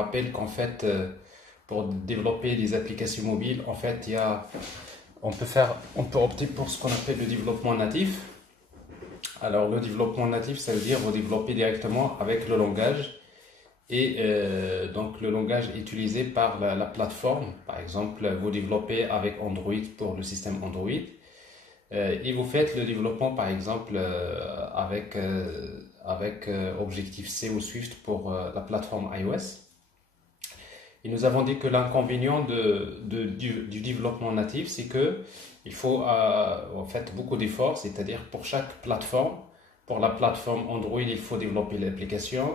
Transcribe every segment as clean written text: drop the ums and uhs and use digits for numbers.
rappelle qu'en fait, pour développer des applications mobiles, en fait, on peut opter pour ce qu'on appelle le développement natif. Alors, le développement natif, ça veut dire vous développer directement avec le langage. Et donc, le langage utilisé par la plateforme. Par exemple, vous développez avec Android pour le système Android. Et vous faites le développement, par exemple, avec Objective-C ou Swift pour la plateforme iOS. Et nous avons dit que l'inconvénient du développement natif, c'est que il faut en fait beaucoup d'efforts, c'est-à-dire pour chaque plateforme. Pour la plateforme Android, il faut développer l'application.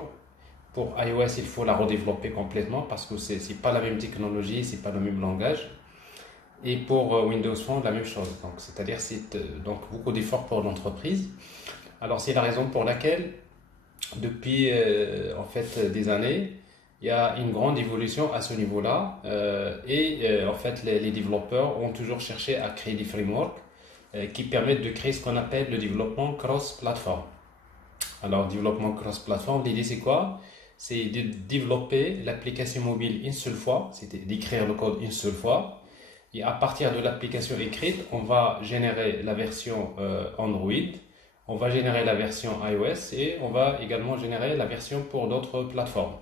Pour iOS, il faut la redévelopper complètement parce que c'est pas la même technologie, c'est pas le même langage. Et pour Windows Phone, la même chose. Donc, c'est-à-dire c'est donc beaucoup d'efforts pour l'entreprise. Alors, c'est la raison pour laquelle, depuis en fait des années, il y a une grande évolution à ce niveau-là. En fait, les développeurs ont toujours cherché à créer des frameworks qui permettent de créer ce qu'on appelle le développement cross-platform. Alors, développement cross-platform, l'idée c'est quoi? C'est de développer l'application mobile une seule fois, c'est d'écrire le code une seule fois. Et à partir de l'application écrite, on va générer la version Android, on va générer la version iOS et on va également générer la version pour d'autres plateformes.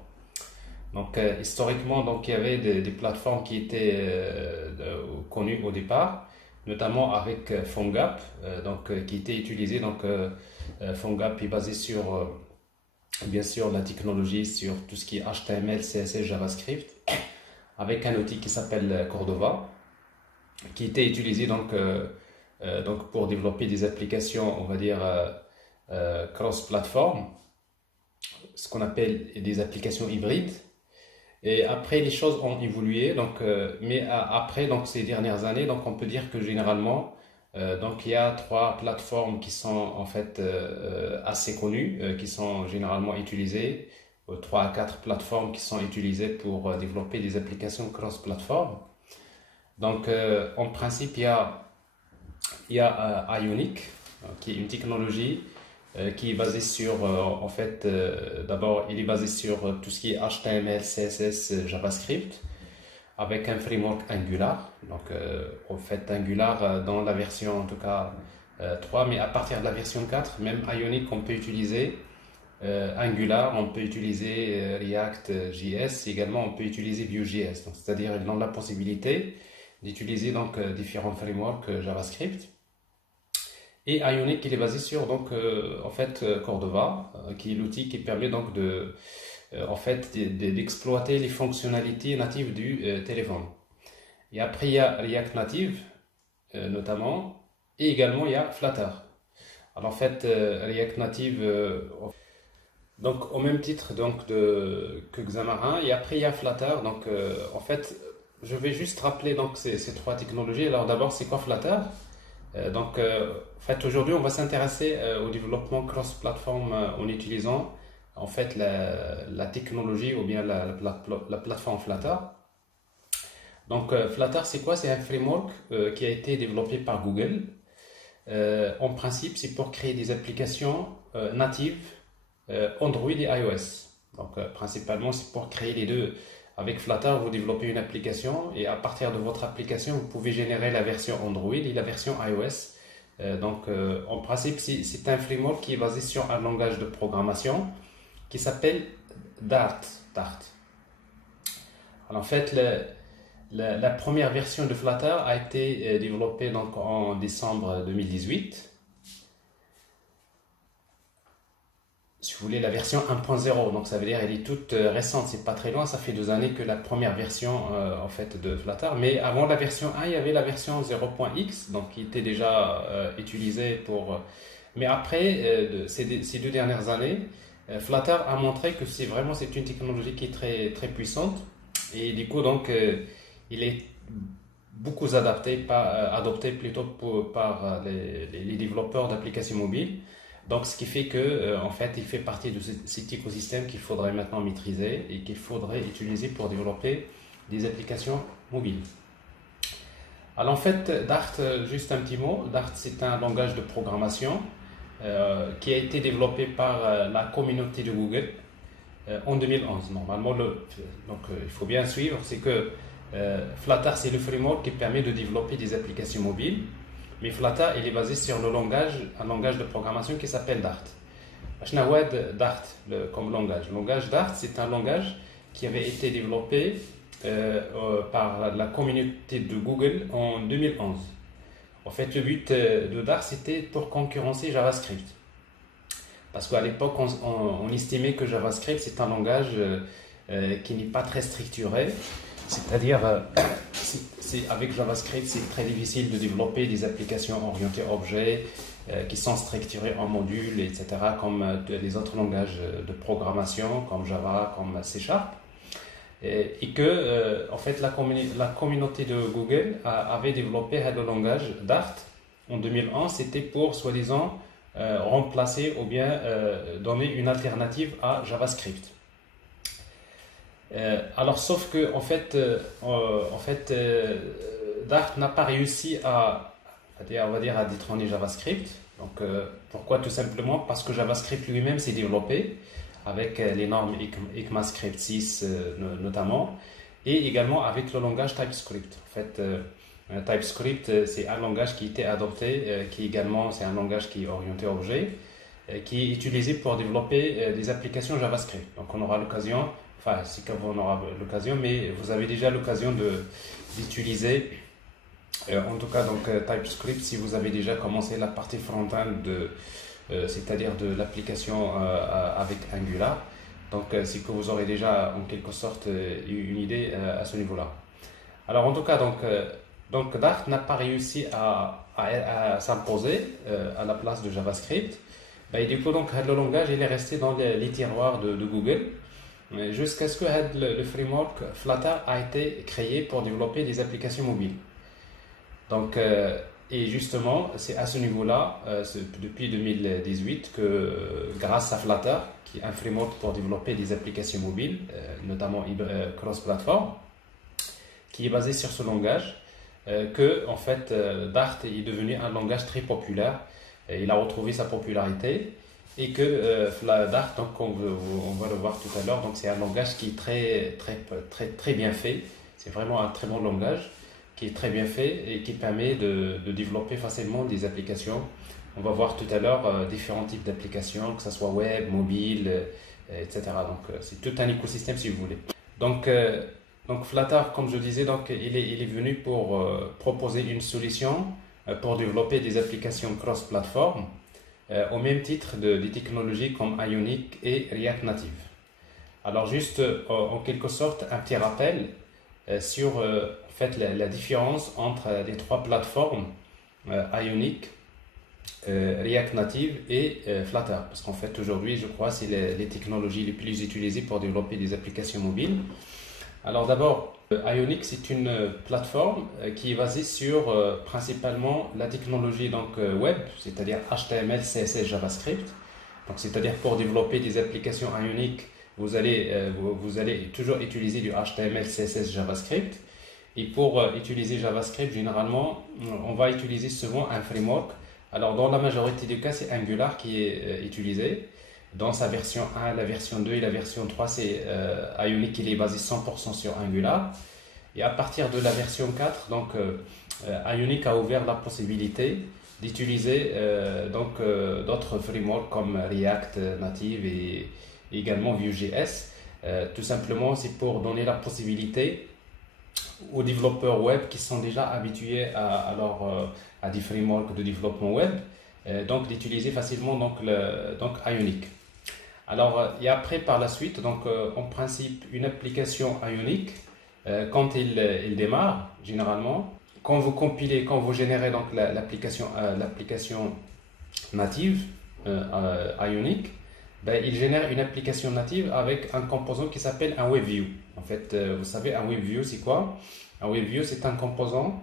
Donc historiquement, donc, il y avait des plateformes qui étaient connues au départ, notamment avec PhoneGap, qui était utilisé. PhoneGap est basé sur bien sûr la technologie, sur tout ce qui est HTML, CSS, JavaScript, avec un outil qui s'appelle Cordova, qui était utilisé donc pour développer des applications, on va dire cross-platform, ce qu'on appelle des applications hybrides. Et après, les choses ont évolué. Après, donc ces dernières années, donc on peut dire que généralement, donc il y a trois plateformes qui sont en fait assez connues, qui sont généralement utilisées, trois à quatre plateformes qui sont utilisées pour développer des applications cross-platform. Donc, en principe, il y a Ionic, qui est une technologie qui est basée sur, d'abord, il est basé sur tout ce qui est HTML, CSS, JavaScript, avec un framework Angular. Donc, en fait, Angular dans la version, en tout cas, 3, mais à partir de la version 4, même Ionic, on peut utiliser Angular, on peut utiliser React.js, également on peut utiliser Vue.js. Donc, c'est-à-dire, ils ont la possibilité d'utiliser donc différents frameworks JavaScript. Et Ionic, il est basé sur Cordova, qui est l'outil qui permet donc d'exploiter les fonctionnalités natives du téléphone. Et après, il y a React Native, notamment, et également il y a Flutter. Alors en fait, React Native, donc au même titre que Xamarin, et après il y a Flutter. Donc en fait, je vais juste rappeler donc ces trois technologies. Alors d'abord, c'est quoi Flutter? En fait, aujourd'hui, on va s'intéresser au développement cross-platform en utilisant en fait la technologie ou bien la plateforme Flutter. Donc, Flutter, c'est quoi? C'est un framework qui a été développé par Google. En principe, c'est pour créer des applications natives Android et iOS. Donc, principalement, c'est pour créer les deux. Avec Flutter, vous développez une application et à partir de votre application, vous pouvez générer la version Android et la version iOS. En principe, c'est un framework qui est basé sur un langage de programmation qui s'appelle Dart. Alors, en fait, la première version de Flutter a été développée donc, en décembre 2018. Si vous voulez, la version 1.0, donc ça veut dire elle est toute récente, c'est pas très loin, ça fait 2 années que la première version en fait de Flutter. Mais avant la version 1, il y avait la version 0.x, donc qui était déjà utilisée pour. Mais après ces 2 dernières années, Flutter a montré que c'est une technologie qui est très très puissante et du coup donc il est beaucoup adopté plutôt par les développeurs d'applications mobiles. Donc, ce qui fait que, en fait, il fait partie de cet écosystème qu'il faudrait maintenant maîtriser et qu'il faudrait utiliser pour développer des applications mobiles. Alors, en fait, Dart, juste un petit mot, Dart, c'est un langage de programmation qui a été développé par la communauté de Google. en 2011. Normalement, il faut bien suivre, c'est que Flutter, c'est le framework qui permet de développer des applications mobiles, mais Flutter, il est basé sur un langage de programmation qui s'appelle Dart. Dart comme langage. Le langage Dart, c'est un langage qui avait été développé par la communauté de Google en 2011. En fait, le but de Dart, c'était pour concurrencer JavaScript. Parce qu'à l'époque, on estimait que JavaScript, c'est un langage qui n'est pas très structuré. C'est-à-dire, avec JavaScript, c'est très difficile de développer des applications orientées objets qui sont structurées en modules, etc., comme les autres langages de programmation, comme Java, comme C#. Et que, en fait, la communauté de Google avait développé le langage Dart en 2011. C'était pour, soi-disant, remplacer ou bien donner une alternative à JavaScript. Alors, sauf que, en fait, Dart n'a pas réussi on va dire, à détrôner JavaScript. Donc, pourquoi? Tout simplement parce que JavaScript lui-même s'est développé avec les normes ECMAScript 6 notamment, et également avec le langage TypeScript. En fait, TypeScript, c'est un langage qui était adopté, qui également, c'est un langage qui est orienté objet, qui est utilisé pour développer des applications JavaScript. Donc, on aura l'occasion, enfin, c'est qu'on aura l'occasion, mais vous avez déjà l'occasion d'utiliser, en tout cas, donc TypeScript, si vous avez déjà commencé la partie front-end c'est-à-dire de l'application avec Angular. Donc, c'est que vous aurez déjà en quelque sorte une idée à ce niveau-là. Alors, en tout cas, donc Dart n'a pas réussi à s'imposer à la place de JavaScript. Et du coup, donc, le langage il est resté dans les tiroirs de Google jusqu'à ce que le framework Flutter a été créé pour développer des applications mobiles. Donc, et justement, c'est à ce niveau-là, depuis 2018, que grâce à Flutter, qui est un framework pour développer des applications mobiles, notamment cross-platform, qui est basé sur ce langage, que en fait, Dart est devenu un langage très populaire. Et il a retrouvé sa popularité et que Dart, donc on va le voir tout à l'heure, donc c'est un langage qui est très bien fait. C'est vraiment un très bon langage qui est très bien fait et qui permet de développer facilement des applications. On va voir tout à l'heure différents types d'applications, que ce soit web, mobile, etc. Donc c'est tout un écosystème si vous voulez. Donc Flutter, comme je disais, donc, il est venu pour proposer une solution pour développer des applications cross-platform au même titre des technologies comme Ionic et React Native. Alors juste en quelque sorte un petit rappel sur en fait, la différence entre les trois plateformes Ionic, React Native et Flutter. Parce qu'en fait aujourd'hui je crois que c'est les technologies les plus utilisées pour développer des applications mobiles. Alors d'abord, Ionic c'est une plateforme qui est basée sur principalement la technologie donc, web, c'est-à-dire HTML, CSS, JavaScript. Donc c'est-à-dire pour développer des applications Ionic, vous allez toujours utiliser du HTML, CSS, JavaScript. Et pour utiliser JavaScript, généralement, on va utiliser souvent un framework. Alors dans la majorité des cas, c'est Angular qui est utilisé. Dans sa version 1, la version 2 et la version 3, c'est Ionic qui est basé 100% sur Angular. Et à partir de la version 4, donc, Ionic a ouvert la possibilité d'utiliser d'autres frameworks comme React Native et également Vue.js. Tout simplement, c'est pour donner la possibilité aux développeurs web qui sont déjà habitués à des frameworks de développement web, donc d'utiliser facilement donc Ionic. Alors, et après, par la suite, donc, en principe, une application Ionic, quand il démarre, généralement, quand vous compilez, quand vous générez donc l'application native Ionic, ben, il génère une application native avec un composant qui s'appelle un WebView. En fait, vous savez, un WebView, c'est quoi? Un WebView, c'est un composant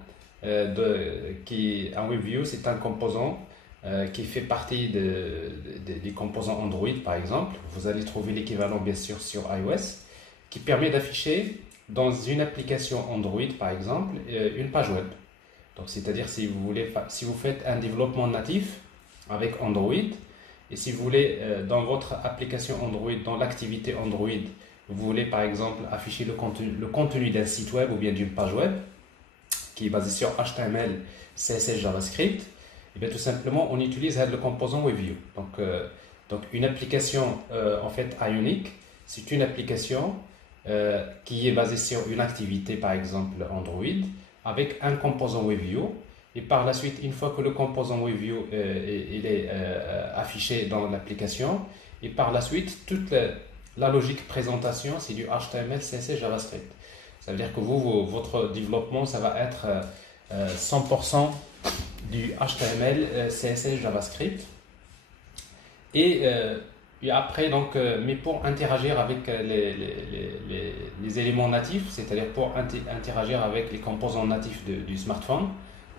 qui fait partie des composants Android, par exemple. Vous allez trouver l'équivalent, bien sûr, sur iOS, qui permet d'afficher dans une application Android, par exemple, une page web. Donc, c'est-à-dire, si vous faites un développement natif avec Android, Et si vous voulez, dans votre application Android, dans l'activité Android, vous voulez par exemple afficher le contenu d'un site web ou bien d'une page web qui est basé sur HTML, CSS, JavaScript, et bien tout simplement on utilise le composant WebView. Donc une application en fait Ionic, c'est une application qui est basée sur une activité par exemple Android avec un composant WebView. Et par la suite, une fois que le composant WebView il est affiché dans l'application, et par la suite, toute la logique présentation, c'est du HTML, CSS, JavaScript. Ça veut dire que votre développement, ça va être 100% du HTML, CSS, JavaScript. Et après, donc, mais pour interagir avec les éléments natifs, c'est-à-dire pour interagir avec les composants natifs du smartphone.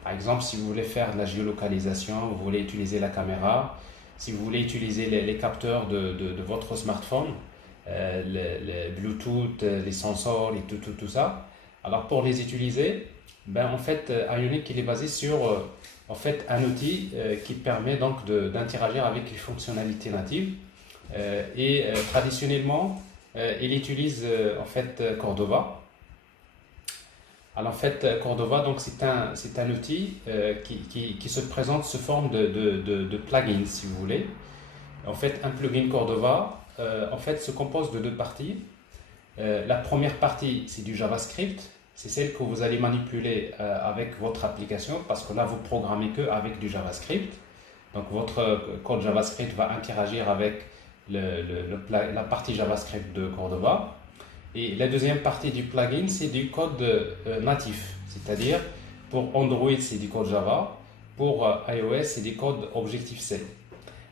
Par exemple, si vous voulez faire de la géolocalisation, vous voulez utiliser la caméra, si vous voulez utiliser les capteurs de votre smartphone, les Bluetooth, les sensors et tout ça. Alors pour les utiliser, ben en fait, Ionic il est basé sur en fait, un outil qui permet donc d'interagir avec les fonctionnalités natives. Traditionnellement, il utilise en fait Cordova. Alors en fait, Cordova, donc c'est un outil qui se présente sous forme de plugin, si vous voulez. En fait, un plugin Cordova, en fait, se compose de deux parties. La première partie, c'est du JavaScript. C'est celle que vous allez manipuler avec votre application, parce que là, vous programmez que avec du JavaScript. Donc votre code JavaScript va interagir avec la partie JavaScript de Cordova. Et la deuxième partie du plugin, c'est du code natif, c'est-à-dire pour Android, c'est du code Java, pour iOS, c'est du code Objective-C.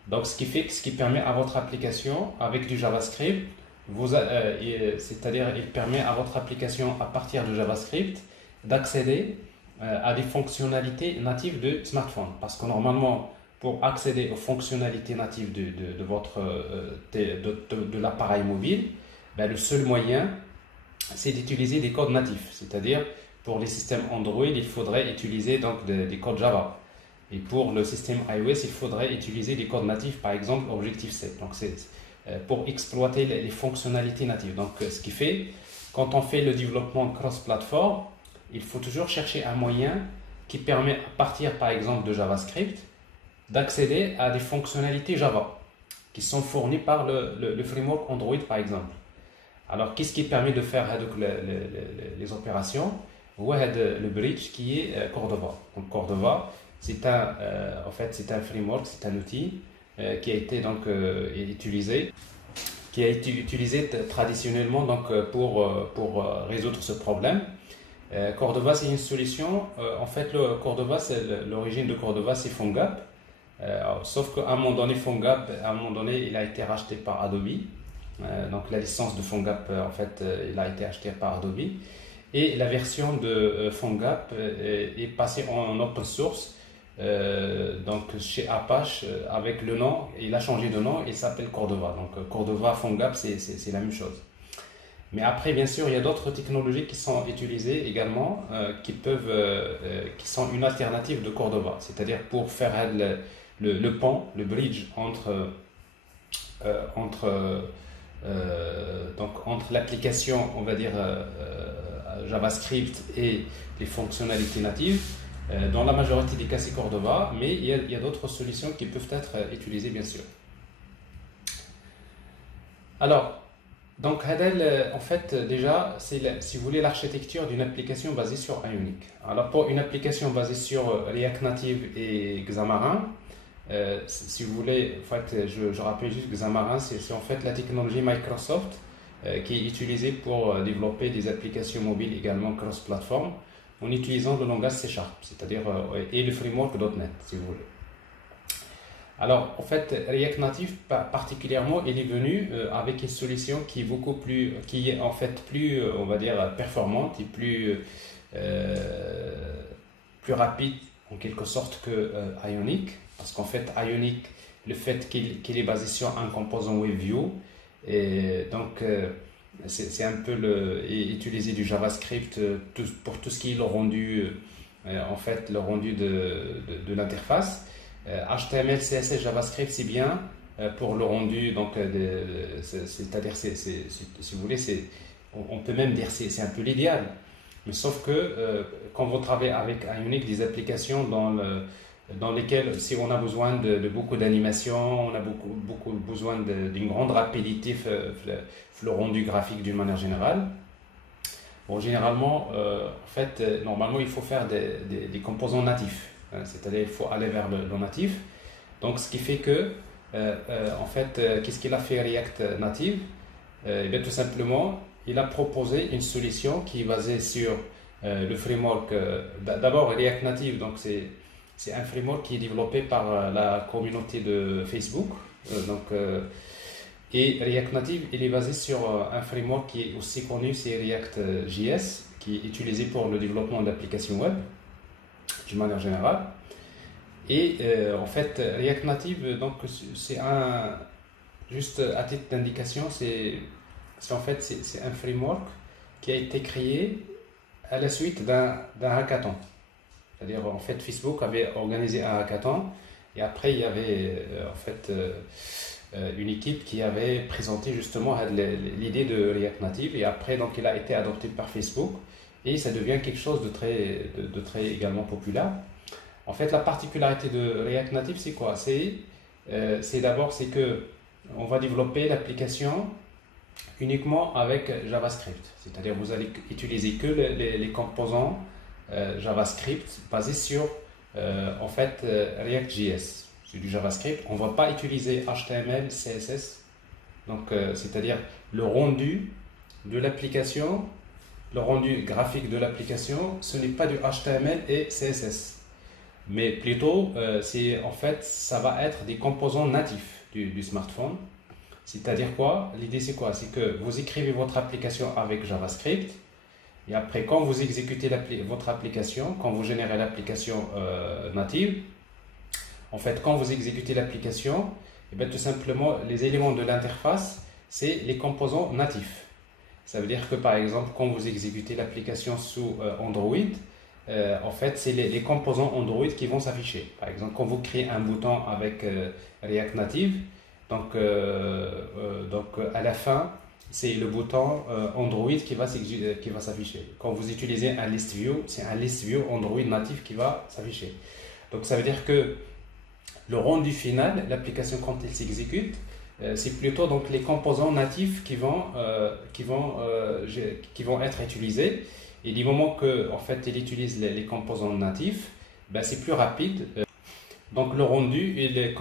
Donc, ce qui permet à votre application, avec du JavaScript, c'est-à-dire il permet à votre application, à partir de JavaScript, d'accéder à des fonctionnalités natives de smartphone. Parce que normalement, pour accéder aux fonctionnalités natives de l'appareil mobile, ben, le seul moyen, c'est d'utiliser des codes natifs. C'est-à-dire, pour les systèmes Android, il faudrait utiliser donc des codes Java. Et pour le système iOS, il faudrait utiliser des codes natifs, par exemple Objective-C. Donc, c'est pour exploiter les fonctionnalités natives. Donc, ce qui fait, quand on fait le développement cross-platform, il faut toujours chercher un moyen qui permet, à partir, par exemple, de JavaScript, d'accéder à des fonctionnalités Java qui sont fournies par le framework Android, par exemple. Alors, qu'est-ce qui permet de faire les opérations? Le bridge qui est Cordova. Donc, Cordova, en fait, c'est un framework, c'est un outil qui a été donc utilisé, traditionnellement donc, pour résoudre ce problème. Cordova, c'est une solution. En fait, l'origine de Cordova, c'est PhoneGap. Sauf qu'à un moment donné, PhoneGap, il a été racheté par Adobe. Donc la licence de PhoneGap, en fait, il a été acheté par Adobe. Et la version de PhoneGap est passée en open source. Donc chez Apache, avec le nom, il a changé de nom, il s'appelle Cordova. Donc Cordova, PhoneGap, c'est la même chose. Mais après, bien sûr, il y a d'autres technologies qui sont utilisées également, qui sont une alternative de Cordova. C'est-à-dire pour faire le pont, le bridge entre l'application, on va dire, JavaScript et les fonctionnalités natives. Dans la majorité des cas, c'est Cordova, mais il y a d'autres solutions qui peuvent être utilisées, bien sûr. Alors, donc, Hadel, en fait, déjà, c'est, si vous voulez, l'architecture d'une application basée sur Ionic. Alors, pour une application basée sur React Native et Xamarin, si vous voulez, en fait, je rappelle juste que Xamarin, c'est en fait la technologie Microsoft qui est utilisée pour développer des applications mobiles également cross-platform en utilisant le langage C#, c'est-à-dire et le framework .NET, si vous voulez. Alors, en fait, React Native particulièrement, il est venu avec une solution qui est en fait plus, on va dire, performante et plus rapide en quelque sorte que Ionic. Parce qu'en fait, Ionic, le fait qu'il est basé sur un composant WebView, et donc c'est un peu utiliser du JavaScript pour tout ce qui est le rendu, en fait, le rendu de l'interface. HTML, CSS, JavaScript, c'est bien. pour le rendu, donc c'est-à-dire, si vous voulez, on peut même dire c'est un peu l'idéal. Mais sauf que quand vous travaillez avec Ionic, des applications dans lesquelles, si on a besoin de beaucoup d'animation, on a beaucoup besoin d'une grande rapidité, le rendu graphique d'une manière générale. Bon, généralement, en fait, normalement, il faut faire des composants natifs, hein, c'est-à-dire il faut aller vers le natif. Donc, ce qui fait que, en fait, qu'est-ce qu'il a fait React Native? Eh bien, tout simplement, il a proposé une solution qui est basée sur le framework. D'abord, React Native, donc c'est un framework qui est développé par la communauté de Facebook. Et React Native, il est basé sur un framework qui est aussi connu, c'est React.js, qui est utilisé pour le développement d'applications web, d'une manière générale. Et en fait, React Native, donc c'est juste à titre d'indication, en fait c'est un framework qui a été créé à la suite d'un hackathon. C'est-à-dire, en fait, Facebook avait organisé un hackathon et après il y avait en fait une équipe qui avait présenté justement l'idée de React Native et après donc il a été adopté par Facebook et ça devient quelque chose de très également populaire. En fait, la particularité de React Native, c'est quoi? D'abord, c'est que on va développer l'application uniquement avec JavaScript. C'est-à-dire, vous allez utiliser que les composants JavaScript basés sur en fait React.js. C'est du JavaScript. On ne va pas utiliser HTML, CSS. Donc, c'est-à-dire le rendu de l'application, le rendu graphique de l'application, ce n'est pas du HTML et CSS. Mais plutôt, en fait, ça va être des composants natifs du smartphone. C'est-à-dire quoi? L'idée, c'est quoi? C'est que vous écrivez votre application avec JavaScript. Et après, quand vous exécutez votre application, quand vous générez l'application native, en fait, quand vous exécutez l'application, et bien, tout simplement, les éléments de l'interface, c'est les composants natifs. Ça veut dire que, par exemple, quand vous exécutez l'application sous Android, en fait, c'est les composants Android qui vont s'afficher. Par exemple, quand vous créez un bouton avec React Native, donc à la fin, c'est le bouton Android qui va s'afficher. Quand vous utilisez un list view, c'est un list view Android natif qui va s'afficher. Donc ça veut dire que le rendu final, l'application quand elle s'exécute, c'est plutôt donc les composants natifs qui vont être utilisés. Et du moment que en fait il utilise les composants natifs, ben, c'est plus rapide. Donc le rendu,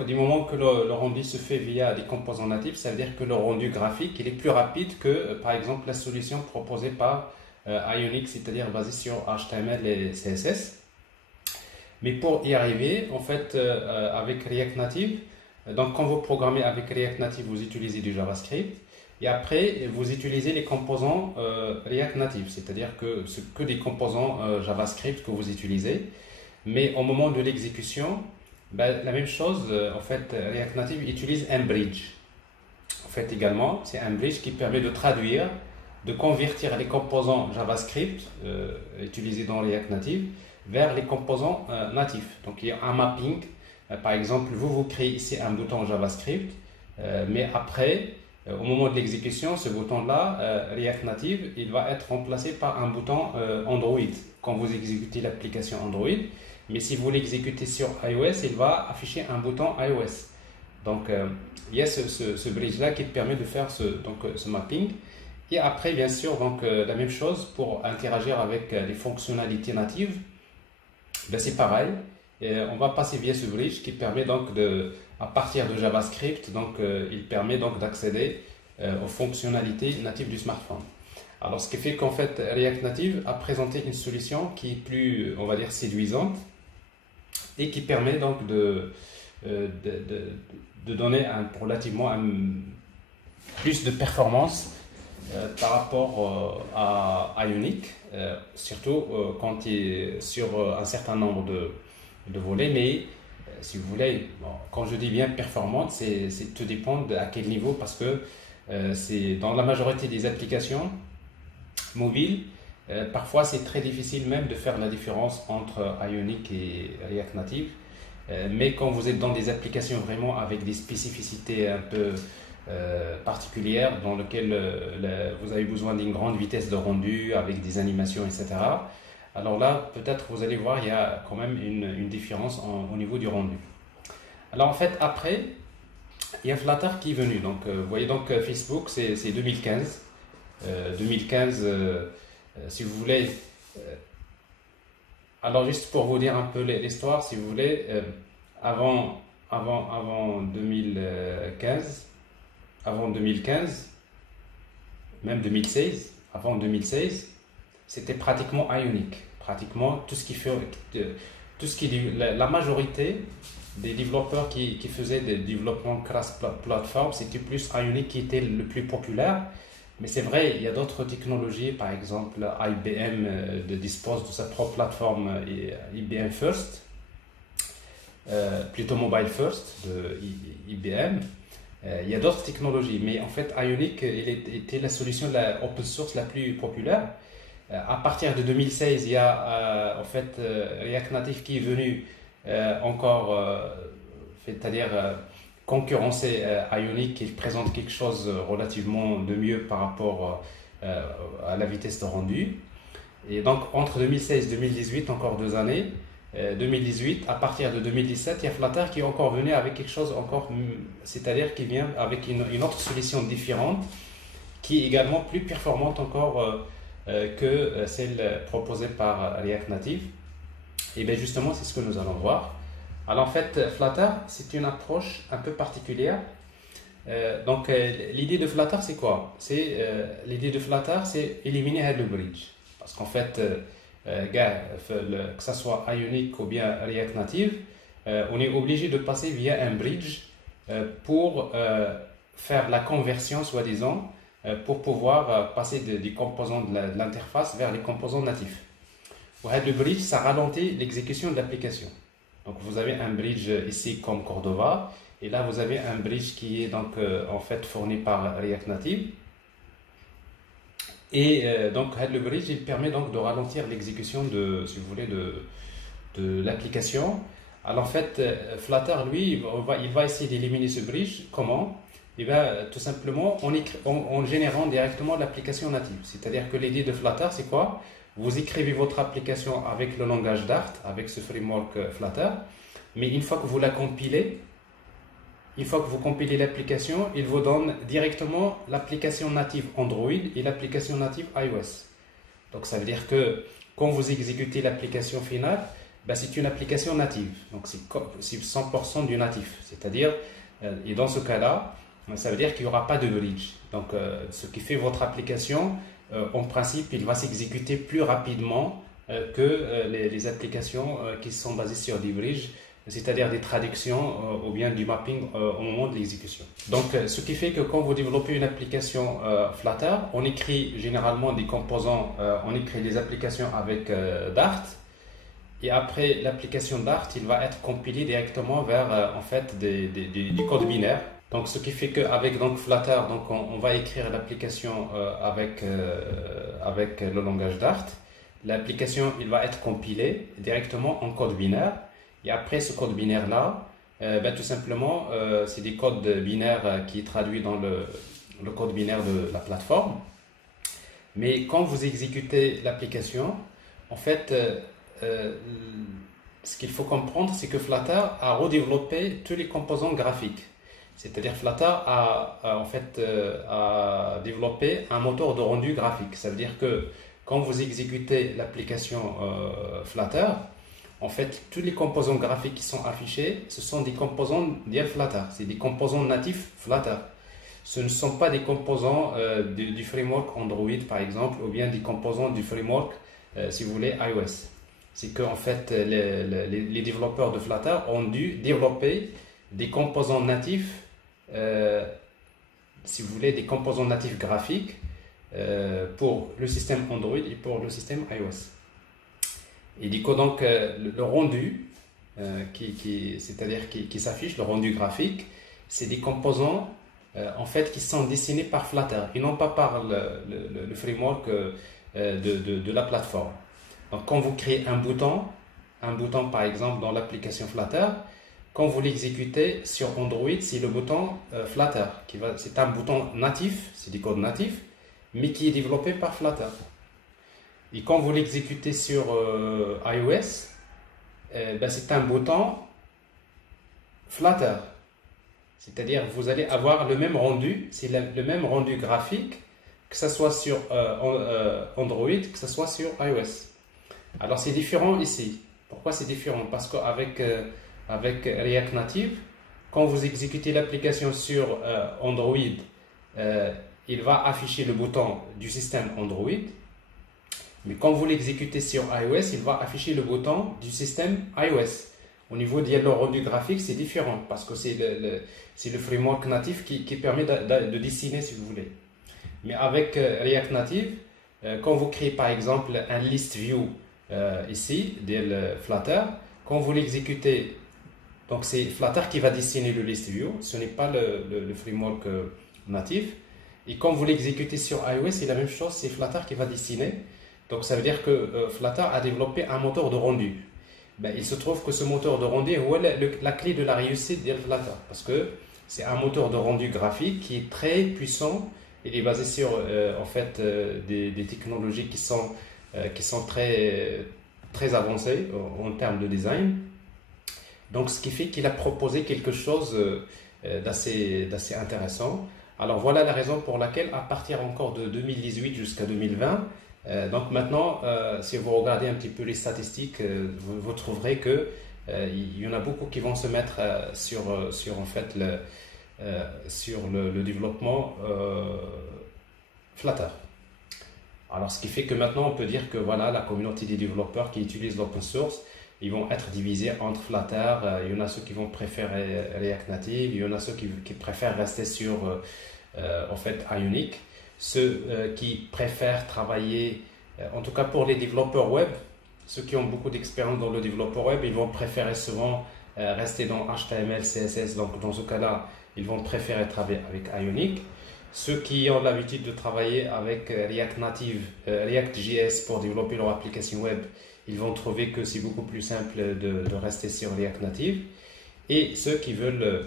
du moment que le rendu se fait via des composants natifs, ça veut dire que le rendu graphique il est plus rapide que par exemple la solution proposée par Ionic, c'est-à-dire basée sur HTML et CSS. Mais pour y arriver, en fait, avec React Native, donc quand vous programmez avec React Native, vous utilisez du JavaScript. Et après, vous utilisez les composants React Native, c'est-à-dire que c'est que des composants JavaScript que vous utilisez. Mais au moment de l'exécution, ben, la même chose, en fait, React Native utilise un bridge. En fait, également, c'est un bridge qui permet de traduire, de convertir les composants JavaScript utilisés dans React Native vers les composants natifs. Donc, il y a un mapping. Par exemple, vous créez ici un bouton JavaScript, mais après, au moment de l'exécution, ce bouton-là, React Native, il va être remplacé par un bouton Android quand vous exécutez l'application Android. Mais si vous l'exécutez sur iOS, il va afficher un bouton iOS. Donc, il y a ce bridge-là qui permet de faire ce mapping. Et après, bien sûr, donc, la même chose pour interagir avec les fonctionnalités natives. Ben, c'est pareil. On va passer via ce bridge qui permet donc à partir de JavaScript, donc il permet donc d'accéder aux fonctionnalités natives du smartphone. Alors, ce qui fait qu'en fait, React Native a présenté une solution qui est plus, on va dire, séduisante et qui permet donc de donner relativement plus de performance par rapport à Ionic, surtout quand il est sur un certain nombre de volets, mais si vous voulez, bon, quand je dis bien performante, c'est tout dépend à quel niveau, parce que c'est dans la majorité des applications mobiles, parfois c'est très difficile même de faire la différence entre Ionic et React Native. Mais quand vous êtes dans des applications vraiment avec des spécificités un peu particulières, dans lesquelles vous avez besoin d'une grande vitesse de rendu, avec des animations, etc., alors là, peut-être vous allez voir, il y a quand même une différence au niveau du rendu. Alors en fait, après, il y a Flutter qui est venu. Donc, vous voyez, donc Facebook, c'est 2015. 2015, si vous voulez. Alors, juste pour vous dire un peu l'histoire, si vous voulez, avant 2015, même 2016, avant 2016, c'était pratiquement Ionic. Pratiquement tout ce qui fait, la majorité des développeurs qui faisaient des développements cross-platform, c'était plus Ionic qui était le plus populaire. Mais c'est vrai, il y a d'autres technologies, par exemple IBM dispose de sa propre plateforme IBM First, plutôt Mobile First de IBM. Il y a d'autres technologies, mais en fait Ionic était la solution open source la plus populaire. À partir de 2016, il y a en fait React Native qui est venu c'est-à-dire concurrencer Ionic, qui présente quelque chose relativement de mieux par rapport à la vitesse de rendu. Et donc entre 2016 et 2018, encore 2 années, 2018, à partir de 2017, il y a Flutter qui est encore venu avec quelque chose encore, c'est-à-dire qui vient avec une autre solution différente, qui est également plus performante encore que celle proposée par React Native. Et bien justement, c'est ce que nous allons voir. Alors en fait, Flutter, c'est une approche un peu particulière. Donc l'idée de Flutter, c'est quoi? L'idée de Flutter, c'est éliminer Headless Bridge. Parce qu'en fait, que ce soit Ionic ou bien React Native, on est obligé de passer via un bridge pour faire la conversion, soi-disant, pour pouvoir passer des composants de l'interface vers les composants natifs. Le bridge, ça ralentit l'exécution de l'application. Donc vous avez un bridge ici comme Cordova, et là vous avez un bridge qui est donc en fait fourni par React Native. Et donc le bridge, il permet donc de ralentir l'exécution de, si vous voulez, de l'application. Alors en fait, Flutter, lui, il va essayer d'éliminer ce bridge. Comment? Et bien, tout simplement en générant directement l'application native. C'est-à-dire que l'idée de Flutter, c'est quoi? Vous écrivez votre application avec le langage Dart, avec ce framework Flutter, mais une fois que vous la compilez, une fois que vous compilez l'application, il vous donne directement l'application native Android et l'application native iOS. Donc ça veut dire que quand vous exécutez l'application finale, ben c'est une application native. Donc c'est 100% du natif. C'est-à-dire, et dans ce cas-là, ça veut dire qu'il n'y aura pas de bridge. Donc ce qui fait votre application, en principe, il va s'exécuter plus rapidement que les applications qui sont basées sur des bridges, c'est-à-dire des traductions ou bien du mapping au moment de l'exécution. Donc, ce qui fait que quand vous développez une application Flutter, on écrit généralement des composants, on écrit des applications avec Dart, et après l'application Dart, il va être compilé directement vers en fait du code binaire. Donc, ce qui fait qu'avec Flutter, donc on va écrire l'application avec le langage Dart. L'application, il va être compilé directement en code binaire. Et après ce code binaire-là, tout simplement, c'est des codes binaires qui traduisent dans le code binaire de la plateforme. Mais quand vous exécutez l'application, en fait, ce qu'il faut comprendre, c'est que Flutter a redéveloppé tous les composants graphiques. C'est-à-dire Flutter a développé un moteur de rendu graphique. Ça veut dire que quand vous exécutez l'application Flutter, en fait, tous les composants graphiques qui sont affichés, ce sont des composants Flutter. C'est des composants natifs Flutter. Ce ne sont pas des composants du framework Android, par exemple, ou bien des composants du framework, si vous voulez, iOS. C'est qu'en fait, les développeurs de Flutter ont dû développer des composants natifs, si vous voulez, des composants natifs graphiques pour le système Android et pour le système iOS. Et du coup, donc, le rendu, c'est-à-dire qui s'affiche, le rendu graphique, c'est des composants en fait qui sont dessinés par Flutter et non pas par le framework de la plateforme. Donc, quand vous créez un bouton par exemple dans l'application Flutter, quand vous l'exécutez sur Android, c'est le bouton Flutter. C'est un bouton natif, c'est des codes natifs, mais qui est développé par Flutter. Et quand vous l'exécutez sur iOS, ben, c'est un bouton Flutter. C'est-à-dire que vous allez avoir le même rendu, c'est le même rendu graphique, que ce soit sur Android, que ce soit sur iOS. Alors c'est différent ici. Pourquoi c'est différent? Parce qu'avec avec React Native, quand vous exécutez l'application sur Android, il va afficher le bouton du système Android. Mais quand vous l'exécutez sur iOS, il va afficher le bouton du système iOS. Au niveau du rendu graphique, c'est différent parce que c'est le framework natif qui permet de dessiner, si vous voulez. Mais avec React Native, quand vous créez par exemple un list view ici, de Flutter, quand vous l'exécutez, donc c'est Flutter qui va dessiner le list view, ce n'est pas le framework natif. Et quand vous l'exécutez sur iOS, c'est la même chose, c'est Flutter qui va dessiner. Donc ça veut dire que Flutter a développé un moteur de rendu. Ben, il se trouve que ce moteur de rendu est la clé de la réussite de Flutter, parce que c'est un moteur de rendu graphique qui est très puissant. Il est basé sur en fait, des technologies qui sont très avancées en termes de design. Donc ce qui fait qu'il a proposé quelque chose d'assez intéressant. Alors voilà la raison pour laquelle à partir encore de 2018 jusqu'à 2020, donc maintenant, si vous regardez un petit peu les statistiques, vous trouverez que il y en a beaucoup qui vont se mettre sur en fait sur le développement Flutter. Alors ce qui fait que maintenant on peut dire que voilà, la communauté des développeurs qui utilisent l'open source, ils vont être divisés entre Flutter. Il y en a ceux qui vont préférer React Native, il y en a ceux qui préfèrent rester sur en fait Ionic. Ceux qui préfèrent travailler, en tout cas pour les développeurs web, ceux qui ont beaucoup d'expérience dans le développeur web, ils vont préférer souvent rester dans HTML, CSS. Donc dans ce cas-là, ils vont préférer travailler avec Ionic. Ceux qui ont l'habitude de travailler avec React Native, React.js pour développer leur application web, ils vont trouver que c'est beaucoup plus simple de rester sur React Native. Et ceux qui veulent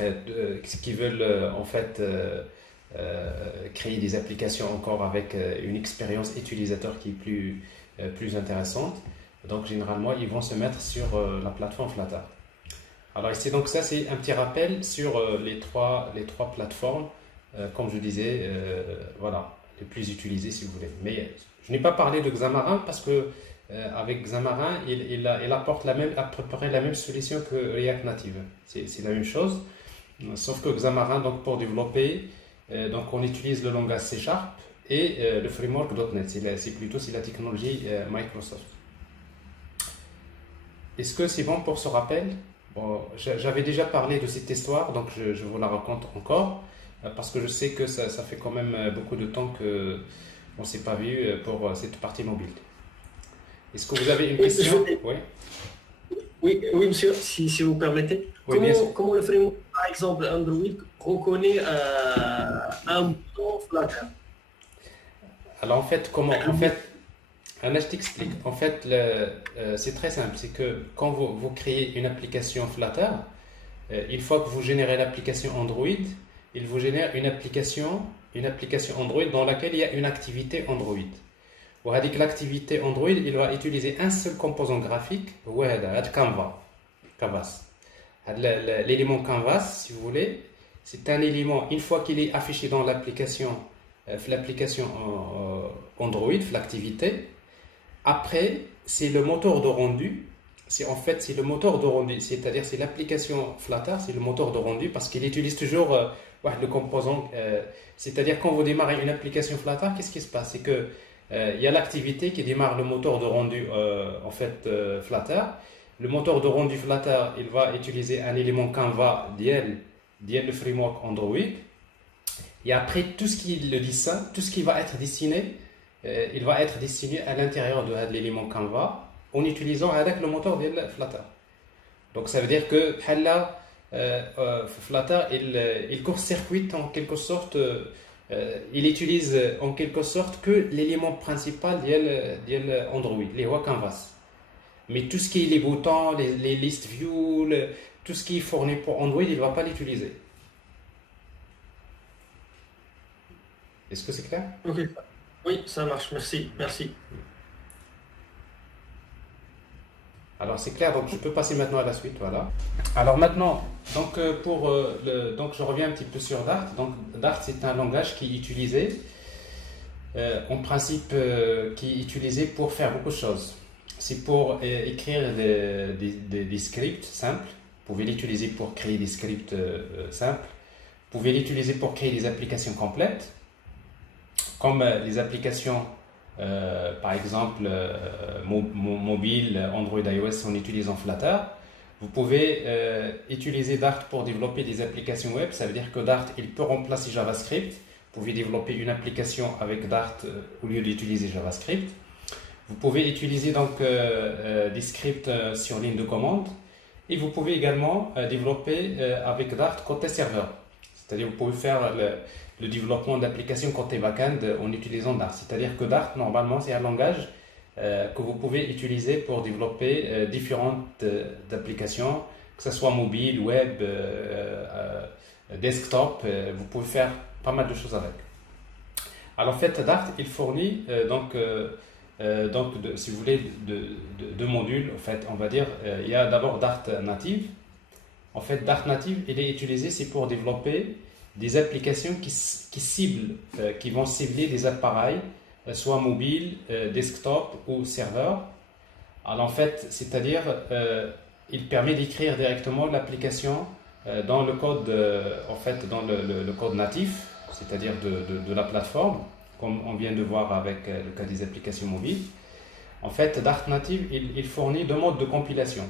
en fait créer des applications encore avec une expérience utilisateur qui est plus intéressante, donc généralement ils vont se mettre sur la plateforme Flutter. Alors ici, donc ça c'est un petit rappel sur les trois plateformes, comme je disais, voilà, les plus utilisées si vous voulez. Mais je n'ai pas parlé de Xamarin parce que avec Xamarin, il apporte à peu près la même solution que React Native. C'est la même chose, sauf que Xamarin, donc pour développer, donc on utilise le langage C# et le framework .NET. C'est la technologie Microsoft. Est-ce que c'est bon pour ce rappel? Bon, j'avais déjà parlé de cette histoire, donc je vous la raconte encore, parce que je sais que ça fait quand même beaucoup de temps qu'on ne s'est pas vu pour cette partie mobile. Est-ce que vous avez une question? Oui. Oui, monsieur, si vous permettez. Oui, comment le framework, par exemple Android, reconnaît un bouton Flutter? Alors en fait, je t'explique. En fait, c'est très simple. C'est que quand vous créez une application Flutter, une fois que vous générez l'application Android, il vous génère une application Android dans laquelle il y a une activité Android. On a dit que l'activité Android, il va utiliser un seul composant graphique, Canvas. L'élément Canvas, si vous voulez, c'est un élément, une fois qu'il est affiché dans l'application Android, l'activité, après, c'est le moteur de rendu. C'est le moteur de rendu, c'est-à-dire c'est l'application Flutter, c'est le moteur de rendu parce qu'il utilise toujours le composant. C'est-à-dire quand vous démarrez une application Flutter, qu'est-ce qui se passe? C'est que il y a l'activité qui démarre le moteur de rendu Flutter. Le moteur de rendu Flutter, il va utiliser un élément Canvas le framework Android. Et après, tout ce qui va être dessiné, il va être dessiné à l'intérieur de l'élément Canvas en utilisant avec le moteur de Flutter. Donc ça veut dire que Flutter, il court-circuite en quelque sorte, il utilise en quelque sorte que l'élément principal de Android, les Canvas. Mais tout ce qui est les boutons, les list view, tout ce qui est fourni pour Android, il ne va pas l'utiliser. Est-ce que c'est clair? Ok. Oui, ça marche. Merci. Merci. Alors c'est clair, donc je peux passer maintenant à la suite, voilà. Alors maintenant, donc donc je reviens un petit peu sur Dart. Donc Dart c'est un langage qui est utilisé, en principe, qui est utilisé pour faire beaucoup de choses. C'est pour écrire des scripts simples. Vous pouvez l'utiliser pour créer des scripts simples. Vous pouvez l'utiliser pour créer des applications complètes, comme les applications. Par exemple, mobile, Android, iOS en utilisant Flutter. Vous pouvez utiliser Dart pour développer des applications web. Ça veut dire que Dart, il peut remplacer JavaScript. Vous pouvez développer une application avec Dart au lieu d'utiliser JavaScript. Vous pouvez utiliser donc des scripts sur ligne de commande. Et vous pouvez également développer avec Dart côté serveur. C'est-à-dire vous pouvez faire le développement d'applications côté backend en utilisant Dart. C'est-à-dire que Dart, normalement, c'est un langage que vous pouvez utiliser pour développer différentes applications, que ce soit mobile, web, desktop. Vous pouvez faire pas mal de choses avec. Alors, en fait, Dart, il fournit si vous voulez, deux modules. En fait, on va dire, il y a d'abord Dart native. En fait, Dart native, il est utilisé, c'est pour développer des applications qui vont cibler des appareils, soit mobiles, desktop ou serveur. Alors en fait, c'est-à-dire, il permet d'écrire directement l'application dans le code, en fait, dans le code natif, c'est-à-dire de la plateforme, comme on vient de voir avec le cas des applications mobiles. En fait, Dart native, il fournit deux modes de compilation.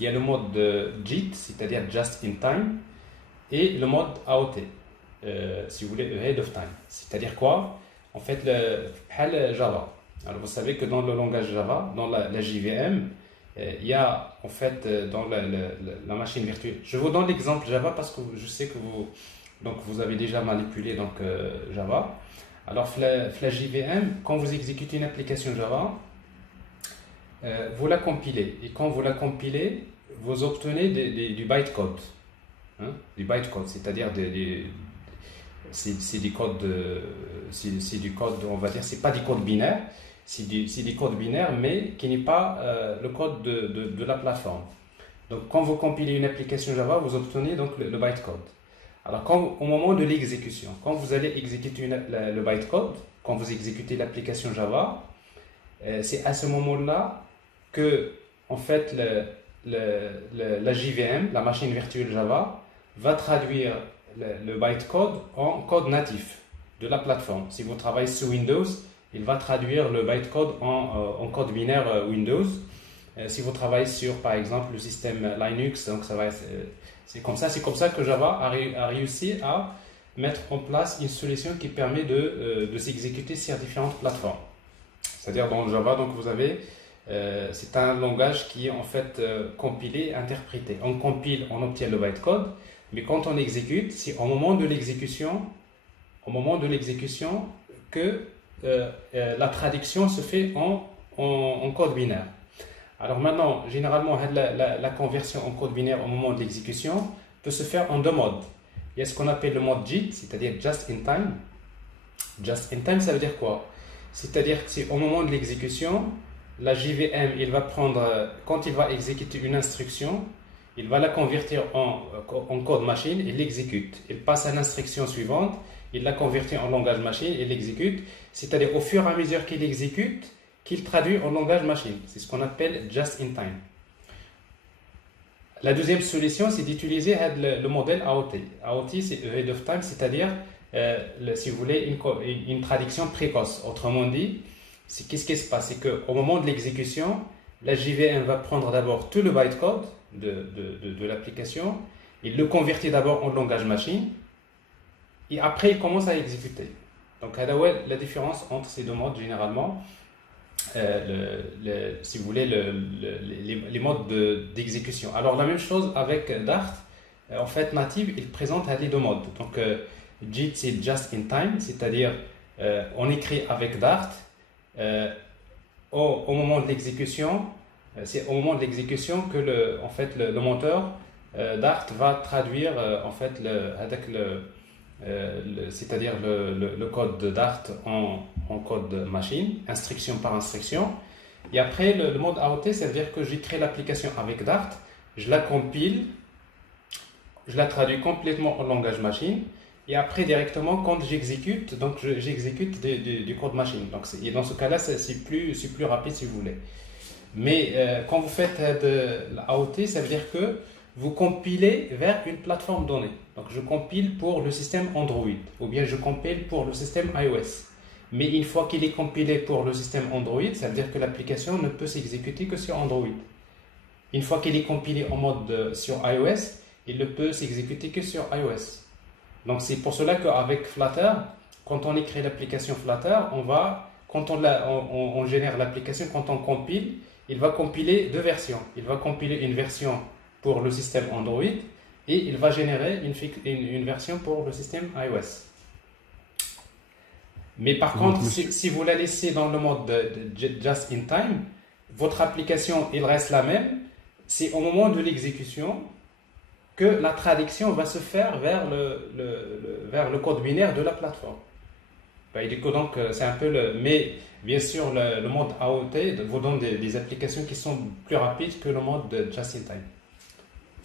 Il y a le mode JIT, c'est-à-dire Just in Time, et le mode AOT, si vous voulez, Ahead of Time. C'est-à-dire quoi? En fait, le Java. Alors, vous savez que dans le langage Java, dans la JVM, il y a, en fait, dans la machine virtuelle. Je vous donne l'exemple Java parce que je sais que vous avez déjà manipulé donc, Java. Alors, la JVM, quand vous exécutez une application Java, vous la compilez. Et quand vous la compilez, vous obtenez du bytecode. Hein, du bytecode, c'est-à-dire c'est du code, on va dire, c'est pas du code binaire, c'est du code binaire, mais qui n'est pas le code de la plateforme. Donc, quand vous compilez une application Java, vous obtenez donc le bytecode. Alors, au moment de l'exécution, quand vous allez exécuter le bytecode, quand vous exécutez l'application Java, c'est à ce moment-là que, en fait, la JVM, la machine virtuelle Java, va traduire le bytecode en code natif de la plateforme. Si vous travaillez sous Windows, il va traduire le bytecode en code binaire Windows. Si vous travaillez sur, par exemple, le système Linux, donc c'est comme ça que Java a réussi à mettre en place une solution qui permet de s'exécuter sur différentes plateformes. C'est-à-dire dans Java, donc vous avez c'est un langage qui est en fait compilé, interprété. On compile, on obtient le bytecode, mais quand on exécute, c'est au moment de l'exécution que la traduction se fait en code binaire. Alors maintenant, généralement, la conversion en code binaire au moment de l'exécution peut se faire en deux modes. Il y a ce qu'on appelle le mode JIT, c'est-à-dire Just in Time. Just in Time, ça veut dire quoi? C'est-à-dire que c'est au moment de l'exécution, la JVM, il va prendre, quand il va exécuter une instruction, il va la convertir en code machine, il l'exécute. Il passe à l'instruction suivante, il la convertit en langage machine, il l'exécute. C'est-à-dire au fur et à mesure qu'il exécute, qu'il traduit en langage machine. C'est ce qu'on appelle Just in Time. La deuxième solution, c'est d'utiliser le modèle AOT. AOT, c'est Ahead of Time, c'est-à-dire, si vous voulez, une traduction précoce. Autrement dit, qu'est-ce qui se passe? C'est qu'au moment de l'exécution, la JVM va prendre d'abord tout le bytecode de l'application, il le convertit d'abord en langage machine, et après il commence à exécuter. Donc, la différence entre ces deux modes, généralement, si vous voulez, les modes d'exécution. Alors, la même chose avec Dart, en fait, native, il présente les deux modes. Donc, JIT, c'est Just in Time, c'est-à-dire, on écrit avec Dart, au moment de l'exécution, c'est au moment de l'exécution que en fait, le moteur Dart va traduire en fait c'est-à-dire le code de Dart en code machine, instruction par instruction. Et après, le mode AOT, ça veut dire que j'ai créé l'application avec Dart, je la compile, je la traduis complètement en langage machine. Et après, directement, quand j'exécute, donc j'exécute du code machine. Donc, et dans ce cas-là, c'est plus rapide si vous voulez. Mais quand vous faites de l'AOT, ça veut dire que vous compilez vers une plateforme donnée. Donc, je compile pour le système Android ou bien je compile pour le système iOS. Mais une fois qu'il est compilé pour le système Android, ça veut dire que l'application ne peut s'exécuter que sur Android. Une fois qu'il est compilé en mode sur iOS, il ne peut s'exécuter que sur iOS. Donc c'est pour cela qu'avec Flutter, quand on écrit l'application Flutter, quand on génère l'application, quand on compile, il va compiler deux versions. Il va compiler une version pour le système Android et il va générer une version pour le système iOS. Mais par contre, si vous la laissez dans le mode de just in time, votre application, il reste la même. C'est au moment de l'exécution que la traduction va se faire vers le code binaire de la plateforme. Et du coup, donc, c'est un peu mais bien sûr, le mode AOT vous donne des applications qui sont plus rapides que le mode de just in time.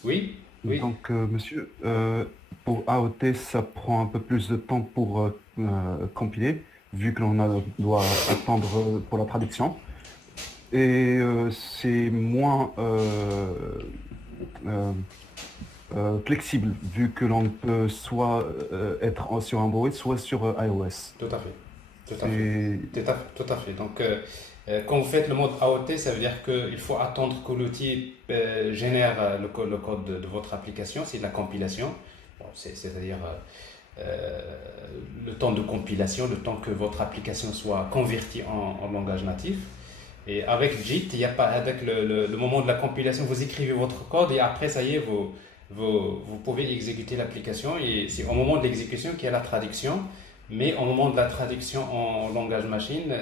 Oui? Oui. Donc, monsieur, pour AOT, ça prend un peu plus de temps pour compiler, vu que doit attendre pour la traduction. Et c'est moins flexible, vu que l'on peut soit être sur Android, soit sur iOS. Tout à fait. Tout à fait. Donc, quand vous faites le mode AOT, ça veut dire qu'il faut attendre que l'outil génère le code de votre application, c'est de la compilation. Bon, c'est-à-dire le temps de compilation, le temps que votre application soit convertie en langage natif. Et avec JIT, il n'y a pas, avec le moment de la compilation, vous écrivez votre code et après, ça y est, vous pouvez exécuter l'application. Et c'est au moment de l'exécution qu'il y a la traduction. Mais au moment de la traduction en langage machine,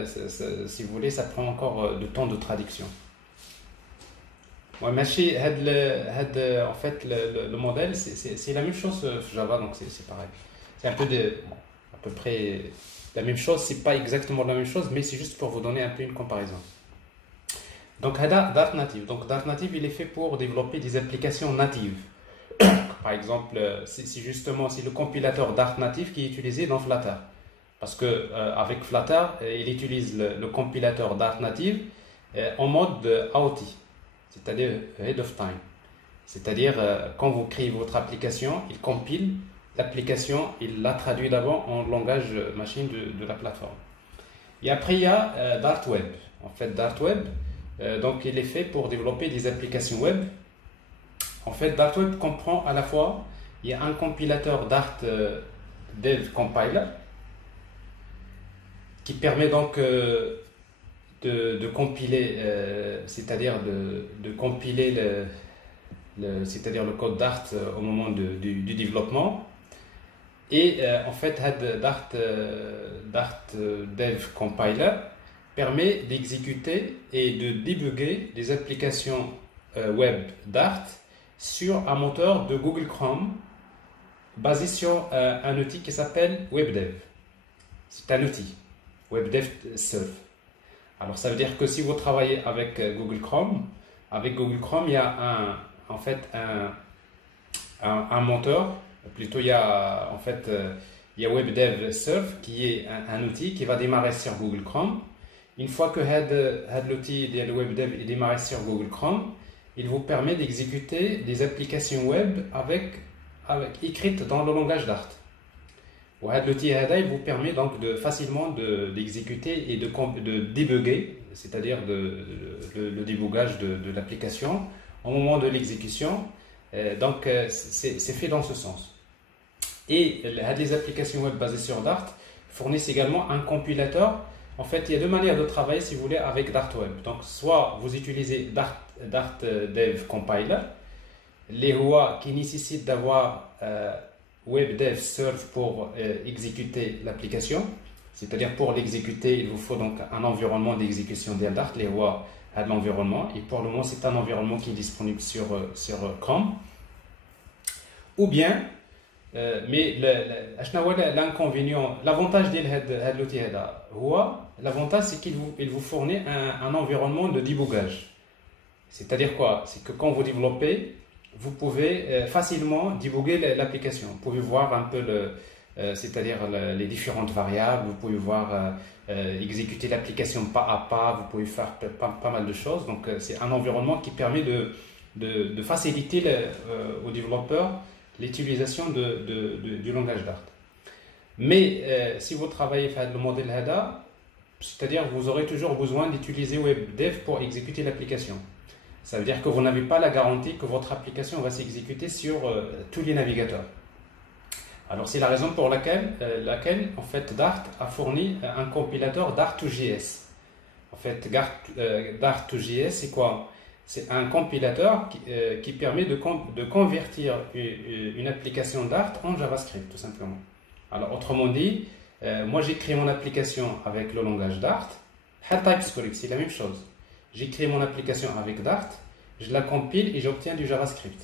si vous voulez, ça prend encore du temps de traduction. Ouais, ماشي en fait le modèle c'est la même chose sur Java, donc c'est pareil. C'est un peu à peu près la même chose, c'est pas exactement la même chose, mais c'est juste pour vous donner un peu une comparaison. Donc Dart Native. Donc Dart Native, il est fait pour développer des applications natives. Par exemple, si le compilateur Dart Native qui est utilisé dans Flutter. Parce que avec Flutter, il utilise le compilateur Dart Native en mode AOT, c'est-à-dire ahead of time. C'est-à-dire quand vous créez votre application, il compile l'application, il la traduit d'abord en langage machine de la plateforme. Et après, il y a Dart Web. En fait, Dart Web, donc il est fait pour développer des applications web. En fait, Dart Web comprend à la fois, il y a un compilateur Dart Dev Compiler qui permet donc de compiler, c'est-à-dire de compiler c'est-à-dire le code Dart au moment du développement. Et en fait, Dart Dev Compiler permet d'exécuter et de débugger des applications web Dart sur un moteur de Google Chrome basé sur un outil qui s'appelle WebDev. C'est un outil, WebDev Serve. Alors ça veut dire que si vous travaillez avec Google Chrome, il y a en fait un moteur, plutôt il y a WebDev Serve qui est un outil qui va démarrer sur Google Chrome. Une fois que l'outil de WebDev est démarré sur Google Chrome, il vous permet d'exécuter des applications web écrites dans le langage Dart. L'outil il vous permet donc facilement d'exécuter et de débugger, c'est-à-dire le débugage de l'application au moment de l'exécution. Donc c'est fait dans ce sens. Et les applications web basées sur Dart fournissent également un compilateur. En fait, il y a deux manières de travailler si vous voulez avec Dart Web. Donc, soit vous utilisez Dart Dev Compiler, les rois qui nécessitent d'avoir WebDev Serve pour exécuter l'application. C'est-à-dire pour l'exécuter, il vous faut donc un environnement d'exécution de Dart. Les rois a de l'environnement et pour le moment, c'est un environnement qui est disponible sur Chrome. ou bien mais l'inconvénient, l'avantage de l'outil l'avantage c'est qu'il vous fournit un environnement de débogage. C'est-à-dire quoi? C'est que quand vous développez, vous pouvez facilement déboguer l'application. Vous pouvez voir un peu c'est-à-dire les différentes variables, vous pouvez voir exécuter l'application pas à pas, vous pouvez faire pas mal de choses. Donc c'est un environnement qui permet de faciliter aux développeurs l'utilisation du langage Dart. Mais si vous travaillez avec le modèle HADA, c'est-à-dire vous aurez toujours besoin d'utiliser WebDev pour exécuter l'application. Ça veut dire que vous n'avez pas la garantie que votre application va s'exécuter sur tous les navigateurs. Alors c'est la raison pour laquelle en fait, Dart a fourni un compilateur Dart2JS. En fait, Dart2JS, c'est quoi? C'est un compilateur qui permet de convertir une application Dart en JavaScript, tout simplement. Alors, autrement dit, moi j'ai créé mon application avec le langage Dart. TypeScript, c'est la même chose. J'ai créé mon application avec Dart, je la compile et j'obtiens du JavaScript.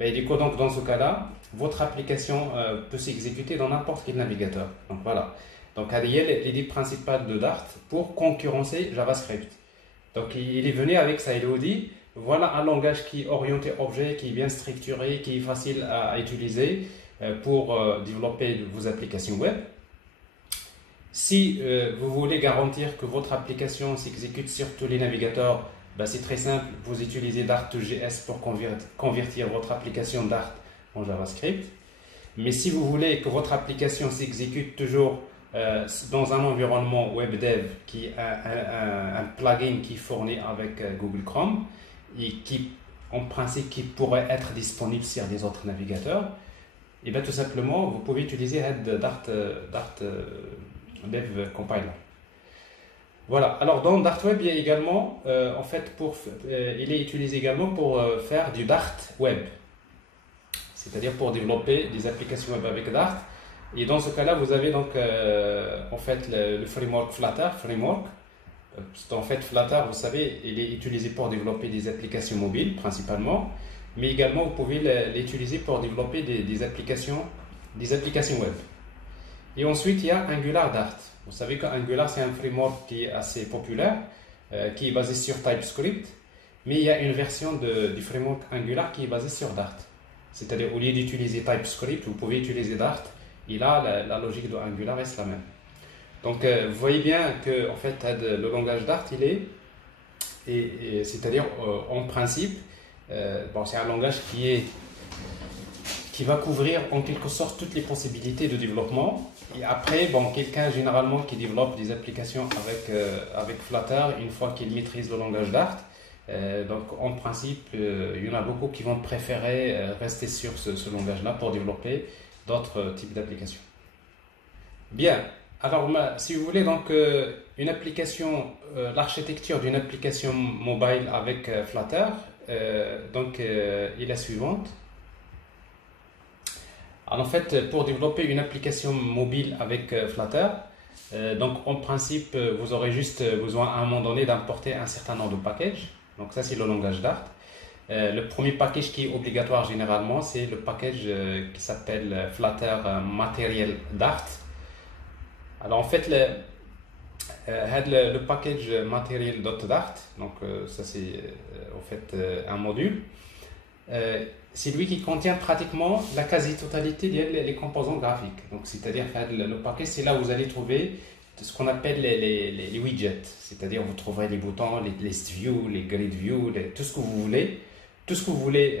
Et du coup, donc, dans ce cas-là, votre application peut s'exécuter dans n'importe quel navigateur. Donc voilà. Donc, il y a l'idée principale de Dart pour concurrencer JavaScript. Donc, il est venu avec ça, il a dit, voilà un langage qui est orienté objet, qui est bien structuré, qui est facile à utiliser pour développer vos applications web. Si vous voulez garantir que votre application s'exécute sur tous les navigateurs, ben c'est très simple, vous utilisez Dart2JS pour convertir votre application Dart en JavaScript. Mais si vous voulez que votre application s'exécute toujours dans un environnement WebDev qui est un plugin qui est fourni avec Google Chrome et qui, en principe, qui pourrait être disponible sur les autres navigateurs, et bien tout simplement, vous pouvez utiliser Dart Dev Compiler. Voilà. Alors dans Dart Web, il y a également, en fait, il est utilisé également pour faire du Dart Web, c'est-à-dire pour développer des applications web avec Dart. Et dans ce cas-là, vous avez donc en fait le framework Flutter framework. En fait, Flutter, vous savez, il est utilisé pour développer des applications mobiles principalement, mais également vous pouvez l'utiliser pour développer des applications web. Et ensuite, il y a Angular Dart. Vous savez qu'Angular, c'est un framework qui est assez populaire, qui est basé sur TypeScript, mais il y a une version du framework Angular qui est basée sur Dart. C'est-à-dire, au lieu d'utiliser TypeScript, vous pouvez utiliser Dart, et là, la logique de Angular reste la même. Donc, vous voyez bien que en fait, le langage Dart, il est, c'est-à-dire, en principe, bon, c'est un langage qui va couvrir en quelque sorte toutes les possibilités de développement. Et après, bon, quelqu'un généralement qui développe des applications avec Flutter, une fois qu'il maîtrise le langage Dart, donc en principe, il y en a beaucoup qui vont préférer rester sur ce langage-là pour développer d'autres types d'applications. Bien, alors si vous voulez donc une application, l'architecture d'une application mobile avec Flutter, donc est la suivante. Alors, en fait, pour développer une application mobile avec Flutter, donc en principe, vous aurez juste besoin à un moment donné d'importer un certain nombre de packages. Donc ça, c'est le langage Dart. Le premier package qui est obligatoire généralement, c'est le package qui s'appelle Flutter Material Dart. Alors en fait, le package material.dart, donc ça c'est en fait un module. C'est lui qui contient pratiquement la quasi-totalité des composants graphiques. Donc, c'est-à-dire le package, c'est là où vous allez trouver ce qu'on appelle les widgets. C'est-à-dire vous trouverez les boutons, les list view, les grid view, tout ce que vous voulez. Tout ce que vous voulez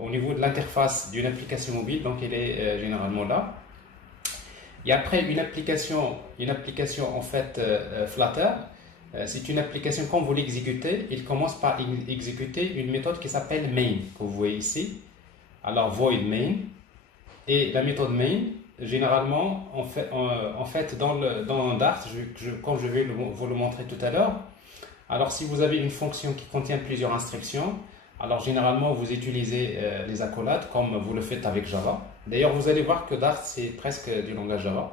au niveau de l'interface d'une application mobile, donc elle est généralement là. Et après, une application en fait Flutter, c'est une application, quand vous l'exécutez, il commence par exécuter une méthode qui s'appelle main, que vous voyez ici. Alors, void main. Et la méthode main, généralement, en fait dans Dart, comme je vais vous le montrer tout à l'heure, alors si vous avez une fonction qui contient plusieurs instructions, alors généralement, vous utilisez les accolades, comme vous le faites avec Java. D'ailleurs, vous allez voir que Dart, c'est presque du langage Java.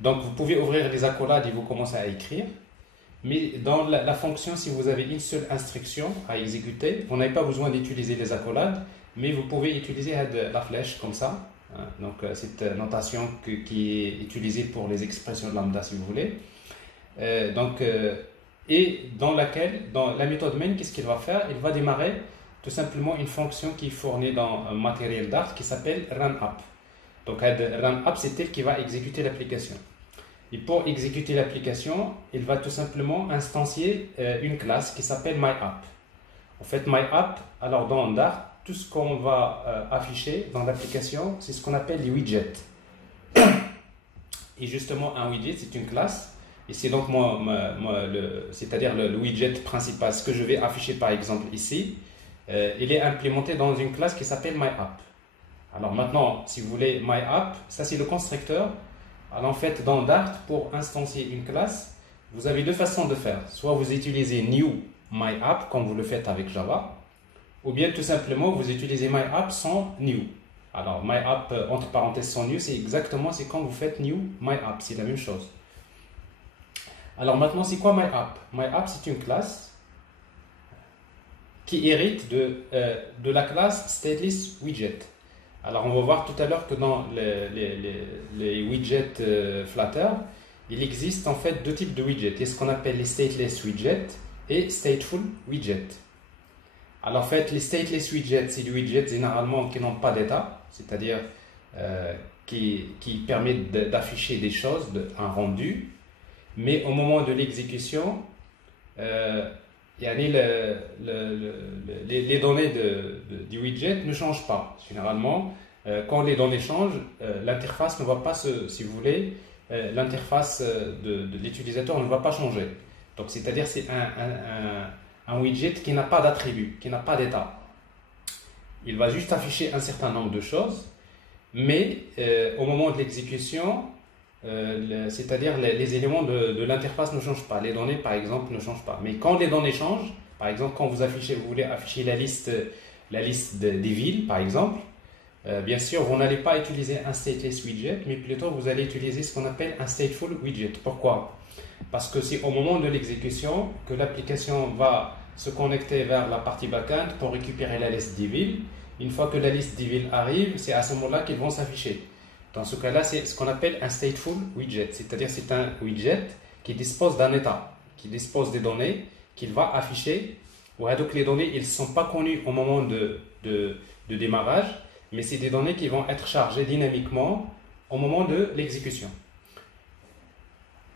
Donc, vous pouvez ouvrir les accolades et vous commencez à écrire. Mais dans la fonction, si vous avez une seule instruction à exécuter, vous n'avez pas besoin d'utiliser les accolades. mais vous pouvez utiliser la flèche comme ça. Hein. Donc, cette notation qui est utilisée pour les expressions lambda, si vous voulez. Et dans la méthode main, qu'est-ce qu'il va faire? Il va démarrer tout simplement une fonction qui est fournie dans Material Dart qui s'appelle runUp. Donc, runUp, c'est elle qui va exécuter l'application. Et pour exécuter l'application, il va tout simplement instancier une classe qui s'appelle myApp. En fait, myApp, alors dans Dart, tout ce qu'on va afficher dans l'application, c'est ce qu'on appelle les widgets. Et justement, un widget, c'est une classe. Et c'est donc c'est-à-dire le widget principal. Ce que je vais afficher par exemple ici, il est implémenté dans une classe qui s'appelle myApp. Alors maintenant, si vous voulez myApp, ça c'est le constructeur. Alors en fait, dans Dart, pour instancier une classe, vous avez deux façons de faire. Soit vous utilisez new myApp, comme vous le faites avec Java, ou bien tout simplement vous utilisez myApp sans new. Alors myApp, entre parenthèses sans new, c'est quand vous faites new myApp, c'est la même chose. Alors maintenant, c'est quoi myApp? myApp, c'est une classe qui hérite de la classe statelessWidget. Alors on va voir tout à l'heure que dans les widgets Flutter, il existe en fait deux types de widgets. Il y a ce qu'on appelle les stateless widgets et stateful widgets. Alors en fait, les stateless widgets, c'est des widgets généralement qui n'ont pas d'état, c'est-à-dire qui permettent d'afficher des choses, un rendu, mais au moment de l'exécution, les données du widget ne changent pas. Généralement, quand les données changent, l'interface ne va pas si vous voulez, l'interface de l'utilisateur ne va pas changer. Donc, c'est-à-dire c'est un widget qui n'a pas d'attribut, qui n'a pas d'état. Il va juste afficher un certain nombre de choses, mais au moment de l'exécution, c'est-à-dire les éléments de l'interface ne changent pas. Les données, par exemple, ne changent pas. Mais quand les données changent, par exemple, quand vous voulez afficher la liste des villes, par exemple, bien sûr, vous n'allez pas utiliser un stateless widget, mais plutôt vous allez utiliser ce qu'on appelle un stateful widget. Pourquoi? Parce que c'est au moment de l'exécution que l'application va se connecter vers la partie backend pour récupérer la liste des villes. Une fois que la liste des villes arrive, c'est à ce moment-là qu'ils vont s'afficher. Dans ce cas-là, c'est ce qu'on appelle un stateful widget, c'est-à-dire c'est un widget qui dispose d'un état, qui dispose des données qu'il va afficher. Donc les données, elles ne sont pas connues au moment de démarrage, mais c'est des données qui vont être chargées dynamiquement au moment de l'exécution.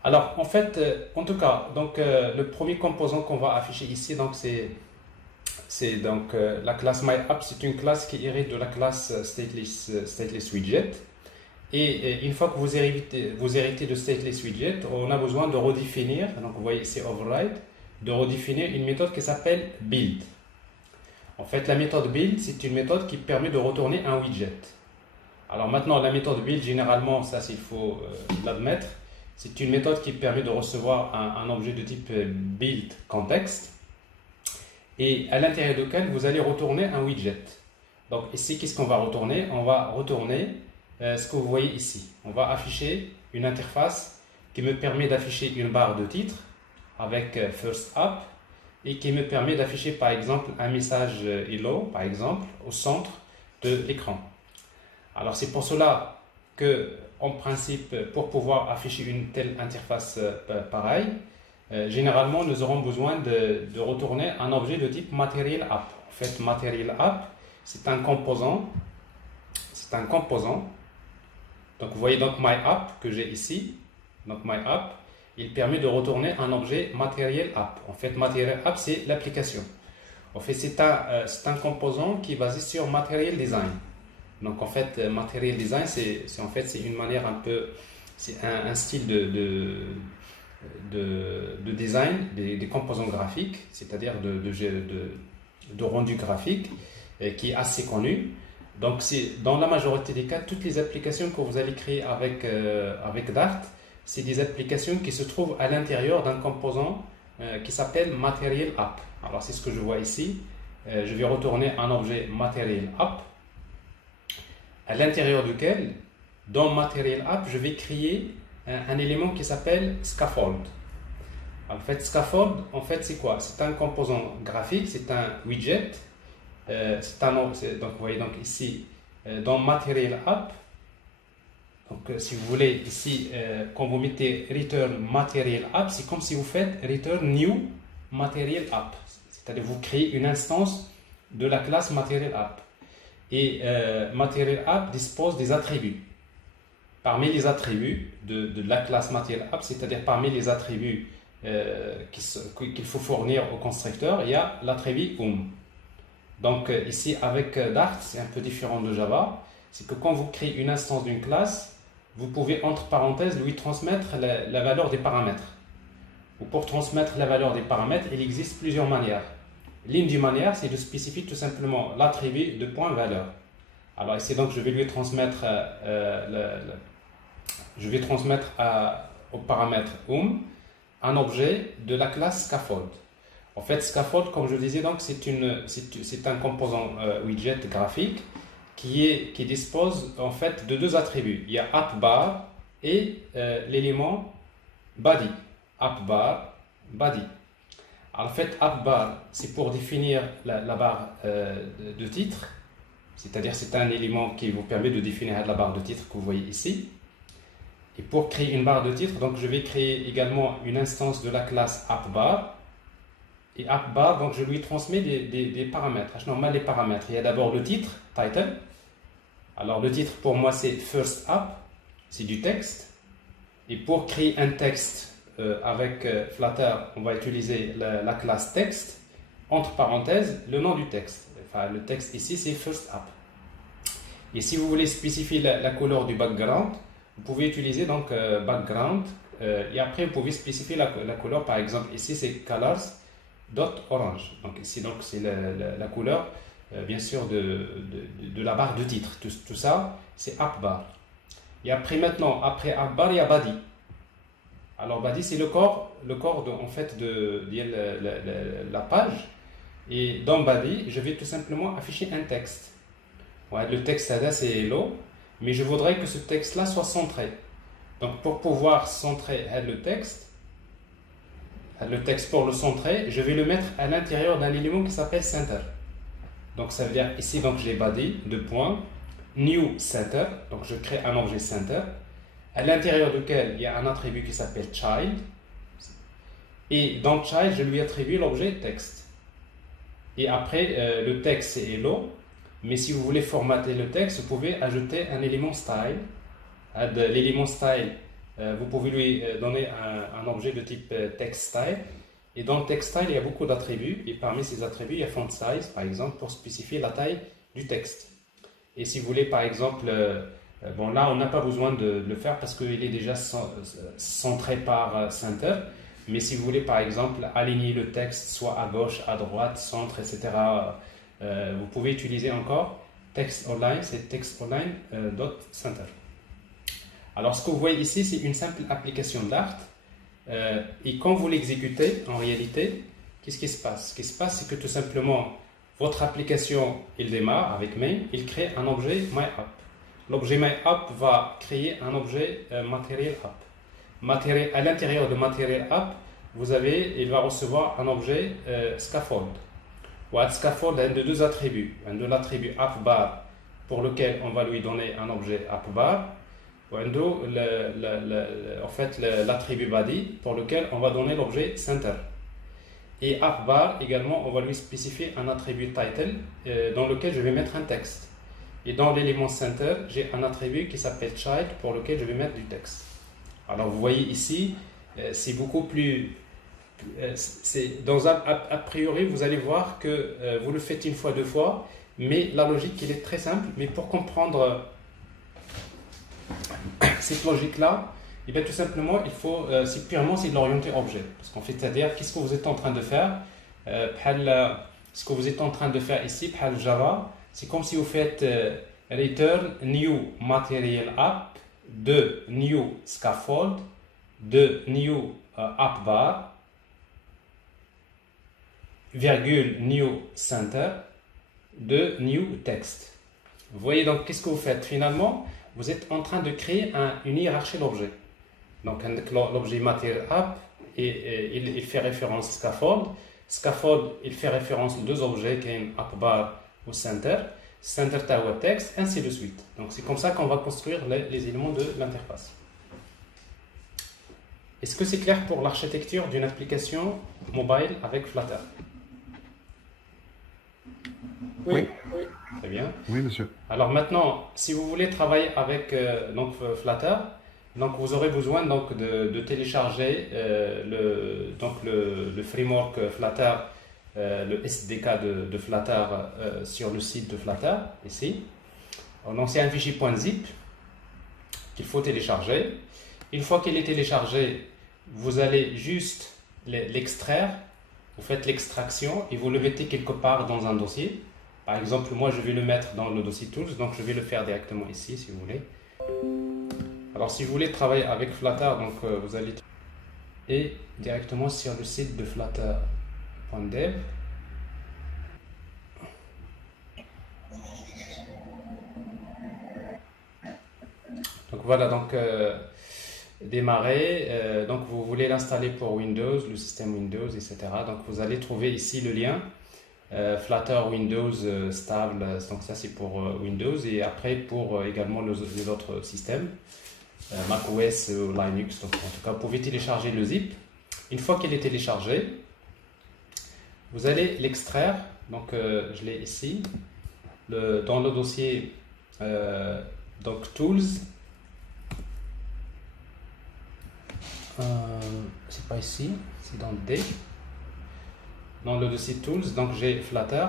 Alors en fait, en tout cas, donc le premier composant qu'on va afficher ici, donc c'est donc la classe myApp, c'est une classe qui hérite de la classe stateless widget. Et une fois que vous héritez de stateless widget, on a besoin de redéfinir, donc vous voyez ici override, de redéfinir une méthode qui s'appelle build. En fait, la méthode build, c'est une méthode qui permet de retourner un widget. Alors maintenant, la méthode build, généralement, ça il faut l'admettre, c'est une méthode qui permet de recevoir un objet de type build context et à l'intérieur duquel vous allez retourner un widget. Donc ici, qu'est-ce qu'on va retourner? On va retourner ce que vous voyez ici. On va afficher une interface qui me permet d'afficher une barre de titre avec First App et qui me permet d'afficher par exemple un message hello par exemple au centre de l'écran. Alors c'est pour cela que en principe pour pouvoir afficher une telle interface pareille, généralement nous aurons besoin de retourner un objet de type Material App. En fait, Material App, c'est un composant. Donc vous voyez donc myApp que j'ai ici. Donc myApp, il permet de retourner un objet Material App. En fait, Material App, c'est l'application. En fait, c'est un composant qui est basé sur Material Design. Donc en fait, Material Design, c'est une manière un peu, c'est un style de design des composants graphiques, c'est-à-dire de rendu graphique qui est assez connu. Donc, dans la majorité des cas, toutes les applications que vous allez créer avec Dart, c'est des applications qui se trouvent à l'intérieur d'un composant qui s'appelle Material App. Alors, c'est ce que je vois ici. Je vais retourner un objet Material App, à l'intérieur duquel, dans Material App, je vais créer un élément qui s'appelle Scaffold. En fait, Scaffold, c'est quoi? C'est un composant graphique, c'est un widget donc vous voyez donc ici dans Material App. Donc si vous voulez ici quand vous mettez Return Material App, c'est comme si vous faites Return New Material App, c'est-à-dire vous créez une instance de la classe Material App. Et Material App dispose des attributs. Parmi les attributs de la classe Material App, c'est-à-dire parmi les attributs qu'il faut fournir au constructeur, il y a l'attribut Donc ici avec Dart, c'est un peu différent de Java, c'est que quand vous créez une instance d'une classe, vous pouvez entre parenthèses lui transmettre la valeur des paramètres. Ou pour transmettre la valeur des paramètres, il existe plusieurs manières. L'une des manières, c'est de spécifier tout simplement l'attribut de point valeur. Alors ici donc je vais lui transmettre au paramètre un objet de la classe scaffold. En fait, scaffold, comme je disais, donc c'est un composant widget graphique qui dispose en fait de deux attributs. Il y a appbar et l'élément body. Appbar, body. Alors, en fait, appbar, c'est pour définir la barre de titre, c'est-à-dire c'est un élément qui vous permet de définir la barre de titre que vous voyez ici. Et pour créer une barre de titre, donc je vais créer également une instance de la classe appbar. Et appbar, donc je lui transmets des paramètres. Normal, les paramètres. Il y a d'abord le titre, title. Alors le titre pour moi c'est first app, c'est du texte. Et pour créer un texte avec Flutter, on va utiliser la classe texte. Entre parenthèses, le nom du texte. Enfin, le texte ici c'est first app. Et si vous voulez spécifier la couleur du background, vous pouvez utiliser donc background. Et après vous pouvez spécifier la couleur. Par exemple ici c'est colors. .orange. Donc ici donc c'est la couleur bien sûr de la barre de titre. Tout ça c'est appbar. Et après maintenant après appbar il y a body. Alors body c'est le corps en fait de la page. Et dans body je vais tout simplement afficher un texte. Ouais, le texte là c'est hello, mais je voudrais que ce texte là soit centré. Donc pour pouvoir centrer le texte pour le centrer, je vais le mettre à l'intérieur d'un élément qui s'appelle center. Donc ça veut dire ici donc j'ai body de point new center, donc je crée un objet center à l'intérieur duquel il y a un attribut qui s'appelle child, et dans child je lui attribue l'objet texte. Et après le texte c'est hello, mais si vous voulez formater le texte, vous pouvez ajouter un élément style. L'élément style, vous pouvez lui donner un objet de type text style. Et dans le text style, il y a beaucoup d'attributs. Et parmi ces attributs, il y a font size, par exemple, pour spécifier la taille du texte. Et si vous voulez, par exemple, bon là, on n'a pas besoin de le faire parce qu'il est déjà centré par center. Mais si vous voulez, par exemple, aligner le texte soit à gauche, à droite, centre, etc., vous pouvez utiliser encore text align, c'est text align dot center. Alors, ce que vous voyez ici, c'est une simple application Dart. Et quand vous l'exécutez, en réalité, qu'est-ce qui se passe? Ce qui se passe, c'est que tout simplement, votre application, il démarre avec main, il crée un objet MyApp. L'objet MyApp va créer un objet Material App. À l'intérieur de Material App, il va recevoir un objet Scaffold. Scaffold a un de deux attributs. Un de l'attribut appbar, pour lequel on va lui donner un objet appbar. En fait l'attribut body pour lequel on va donner l'objet center. Et appbar également on va lui spécifier un attribut title dans lequel je vais mettre un texte. Et dans l'élément center j'ai un attribut qui s'appelle child pour lequel je vais mettre du texte. Alors vous voyez ici c'est beaucoup plus a priori vous allez voir que vous le faites une fois, deux fois, mais la logique elle est très simple. Mais pour comprendre cette logique-là, et bien tout simplement, c'est purement de l'orienter objet. Parce qu'en fait, c'est-à-dire, qu'est-ce que vous êtes en train de faire ce que vous êtes en train de faire ici, par Java, c'est comme si vous faites return new material app de new scaffold de new app bar virgule new center de new text. Vous voyez donc qu'est-ce que vous faites finalement? Vous êtes en train de créer une hiérarchie d'objets. Donc l'objet material app, il fait référence scaffold. Scaffold, il fait référence aux deux objets qui est app bar au center, center ta web text, ainsi de suite. Donc c'est comme ça qu'on va construire les éléments de l'interface. Est-ce que c'est clair pour l'architecture d'une application mobile avec Flutter? Oui. Très bien. Oui, monsieur. Alors maintenant, si vous voulez travailler avec Flutter, donc vous aurez besoin donc de télécharger le framework Flutter, le SDK de Flutter sur le site de Flutter, ici. Donc c'est un fichier .zip qu'il faut télécharger. Une fois qu'il est téléchargé, vous allez juste l'extraire, vous faites l'extraction et vous le mettez quelque part dans un dossier. Par exemple, moi je vais le mettre dans le dossier Tools, donc je vais le faire directement ici si vous voulez. Alors si vous voulez travailler avec Flutter, donc vous allez et directement sur le site de flutter.dev. Donc voilà, donc démarrer, donc vous voulez l'installer pour Windows, le système Windows, etc. Donc vous allez trouver ici le lien Flutter Windows stable, donc ça c'est pour Windows et après pour également les autres systèmes, macOS ou Linux. Donc en tout cas vous pouvez télécharger le zip. Une fois qu'il est téléchargé, vous allez l'extraire, donc je l'ai ici, dans le dossier donc Tools. C'est pas ici, c'est dans D. Dans le dossier Tools, donc j'ai Flutter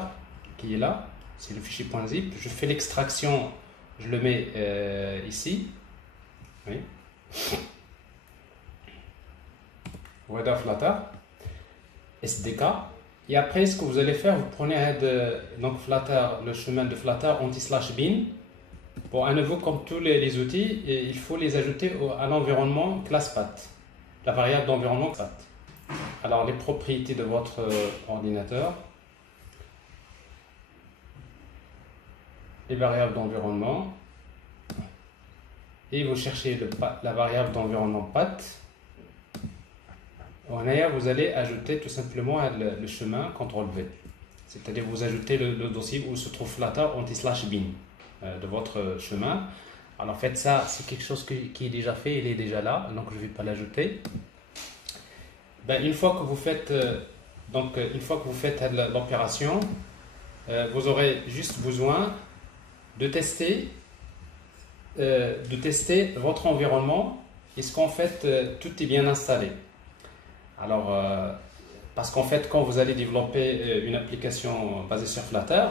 qui est là, c'est le fichier .zip. Je fais l'extraction, je le mets ici. Oui. Voilà Flutter, SDK. Et après, ce que vous allez faire, vous prenez donc Flutter, le chemin de Flutter anti/bin. Pour à nouveau, comme tous les outils, il faut les ajouter à l'environnement classpath, la variable d'environnement classpath. Alors, les propriétés de votre ordinateur, les variables d'environnement, et vous cherchez la variable d'environnement path. En ailleurs, vous allez ajouter tout simplement le chemin CTRL-V. C'est-à-dire vous ajoutez le dossier où se trouve Flutter anti/bin de votre chemin. Alors en fait, ça, c'est quelque chose qui est déjà fait, il est déjà là, donc je ne vais pas l'ajouter. Ben, une fois que vous faites l'opération, vous aurez juste besoin de tester votre environnement. Est-ce qu'en fait tout est bien installé? Alors parce qu'en fait quand vous allez développer une application basée sur Flutter,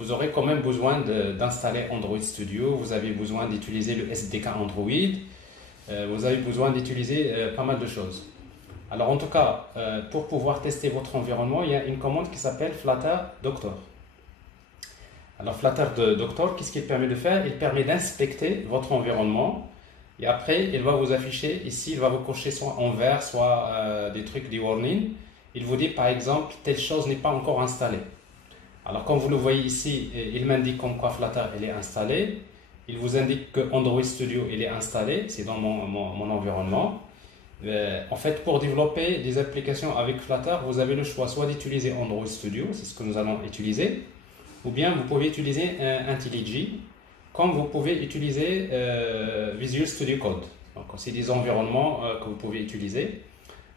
vous aurez quand même besoin d'installer Android Studio, vous avez besoin d'utiliser le SDK Android, vous avez besoin d'utiliser pas mal de choses. Alors en tout cas, pour pouvoir tester votre environnement, il y a une commande qui s'appelle Flutter Doctor. Alors Flutter Doctor, qu'est-ce qu'il permet de faire? Il permet d'inspecter votre environnement et après il va vous afficher ici, il va vous cocher soit en vert, soit des trucs, des warnings. Il vous dit par exemple, telle chose n'est pas encore installée. Alors comme vous le voyez ici, il m'indique comme quoi Flutter il est installé. Il vous indique que Android Studio il est installé, c'est dans mon environnement. En fait, pour développer des applications avec Flutter, vous avez le choix soit d'utiliser Android Studio, c'est ce que nous allons utiliser, ou bien vous pouvez utiliser IntelliJ, comme vous pouvez utiliser Visual Studio Code. Donc, c'est des environnements que vous pouvez utiliser.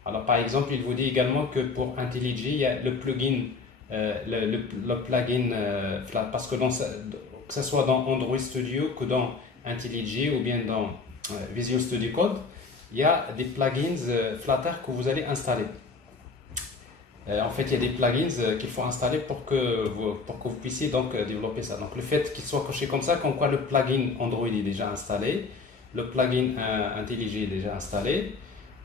Alors, par exemple, il vous dit également que pour IntelliJ, il y a le plugin, parce que que ce soit dans Android Studio, que dans IntelliJ ou bien dans Visual Studio Code, il y a des plugins Flutter que vous allez installer. En fait, il y a des plugins qu'il faut installer pour que vous puissiez donc développer ça. Donc, le fait qu'il soit coché comme ça, comme quoi le plugin Android est déjà installé, le plugin IntelliJ est déjà installé,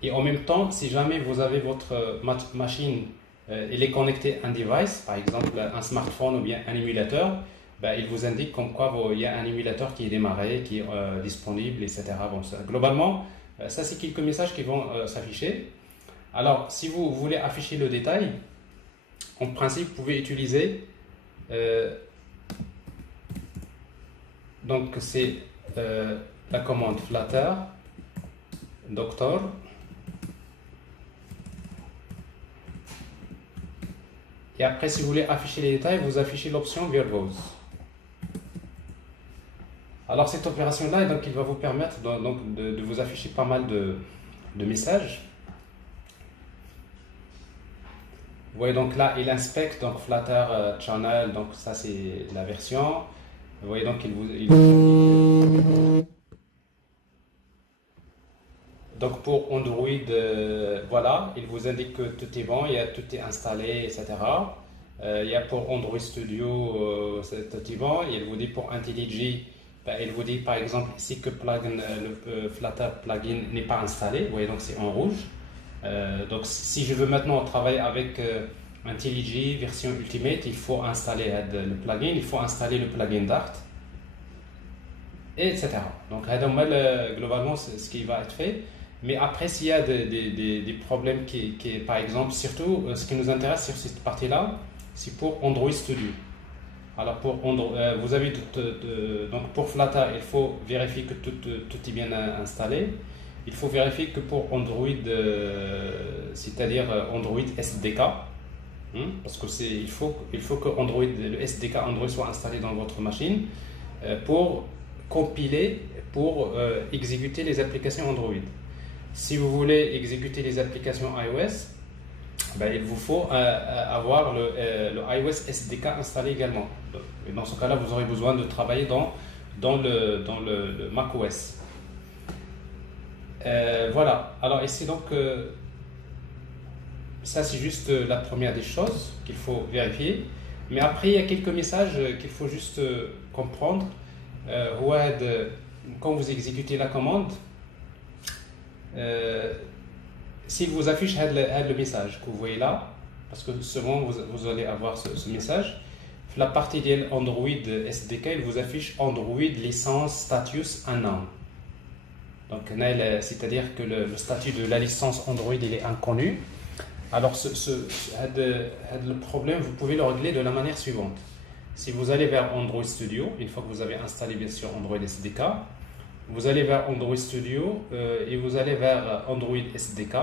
et en même temps, si jamais vous avez votre machine, il est connecté à un device, par exemple un smartphone ou bien un émulateur, ben, il vous indique comme quoi il y a un émulateur qui est démarré, qui est disponible, etc. Bon, globalement, ça c'est quelques messages qui vont s'afficher. Alors, si vous voulez afficher le détail, en principe, vous pouvez utiliser donc c'est la commande Flutter Doctor Et après, si vous voulez afficher les détails, vous affichez l'option Verbose. Alors cette opération-là, donc, il va vous permettre de vous afficher pas mal de messages. Vous voyez donc là, il inspecte donc Flutter Channel, donc ça c'est la version. Vous voyez donc donc pour Android, voilà, il vous indique que tout est bon, tout est installé, etc. Il y a pour Android Studio, tout est bon. Et il vous dit pour IntelliJ, ben, il vous dit par exemple ici que le Flutter plugin n'est pas installé. Vous voyez donc c'est en rouge. Donc si je veux maintenant travailler avec IntelliJ version Ultimate, il faut installer le plugin, il faut installer le plugin Dart, etc. Donc globalement c'est ce qui va être fait. Mais après, s'il y a des problèmes par exemple, surtout ce qui nous intéresse sur cette partie-là, c'est pour Android Studio. Alors pour vous avez donc pour Flutter, il faut vérifier que tout est bien installé. Il faut vérifier que pour Android, c'est-à-dire Android SDK, parce que il faut que le SDK Android soit installé dans votre machine pour compiler, pour exécuter les applications Android. Si vous voulez exécuter les applications iOS, ben, il vous faut avoir le iOS SDK installé également. Et dans ce cas-là, vous aurez besoin de travailler dans le macOS. Voilà. Alors ici donc, ça c'est juste la première des choses qu'il faut vérifier. Mais après, il y a quelques messages qu'il faut juste comprendre. Quand vous exécutez la commande, s'il vous affiche le message que vous voyez là, parce que souvent vous allez avoir ce message, la partie de Android SDK, il vous affiche Android licence status unknown. Donc c'est-à-dire que le statut de la licence Android il est inconnu. Alors le problème, vous pouvez le régler de la manière suivante. Si vous allez vers Android Studio, une fois que vous avez installé bien sûr Android SDK, vous allez vers Android Studio et vous allez vers Android SDK.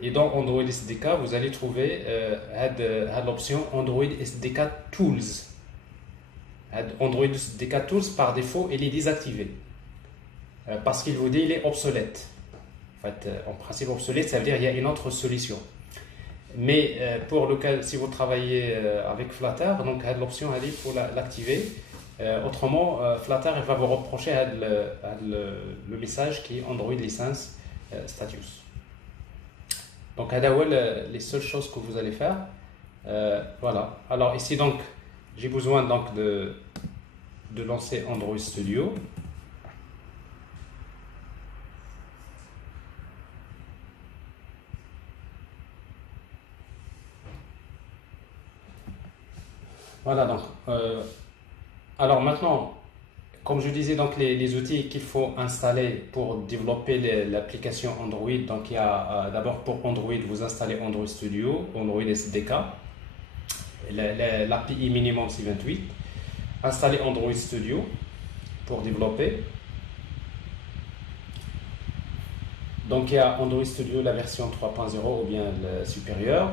Et dans Android SDK, vous allez trouver l'option Android SDK Tools. Android SDK Tools, par défaut, il est désactivé. Parce qu'il vous dit qu'il est obsolète. En fait, en principe obsolète, ça veut dire qu'il y a une autre solution. Mais pour le cas, si vous travaillez avec Flutter, donc l'option il faut l'activer. Autrement, Flutter il va vous reprocher le message qui est Android License Status. Donc, les seules choses que vous allez faire. Voilà. Alors ici, donc, j'ai besoin donc de lancer Android Studio. Voilà, donc, alors maintenant, comme je disais, donc les outils qu'il faut installer pour développer l'application Android, donc il y a d'abord pour Android, vous installez Android Studio, Android SDK, l'API minimum c'est 28, installez Android Studio pour développer. Donc il y a Android Studio, la version 3.0 ou bien le supérieur.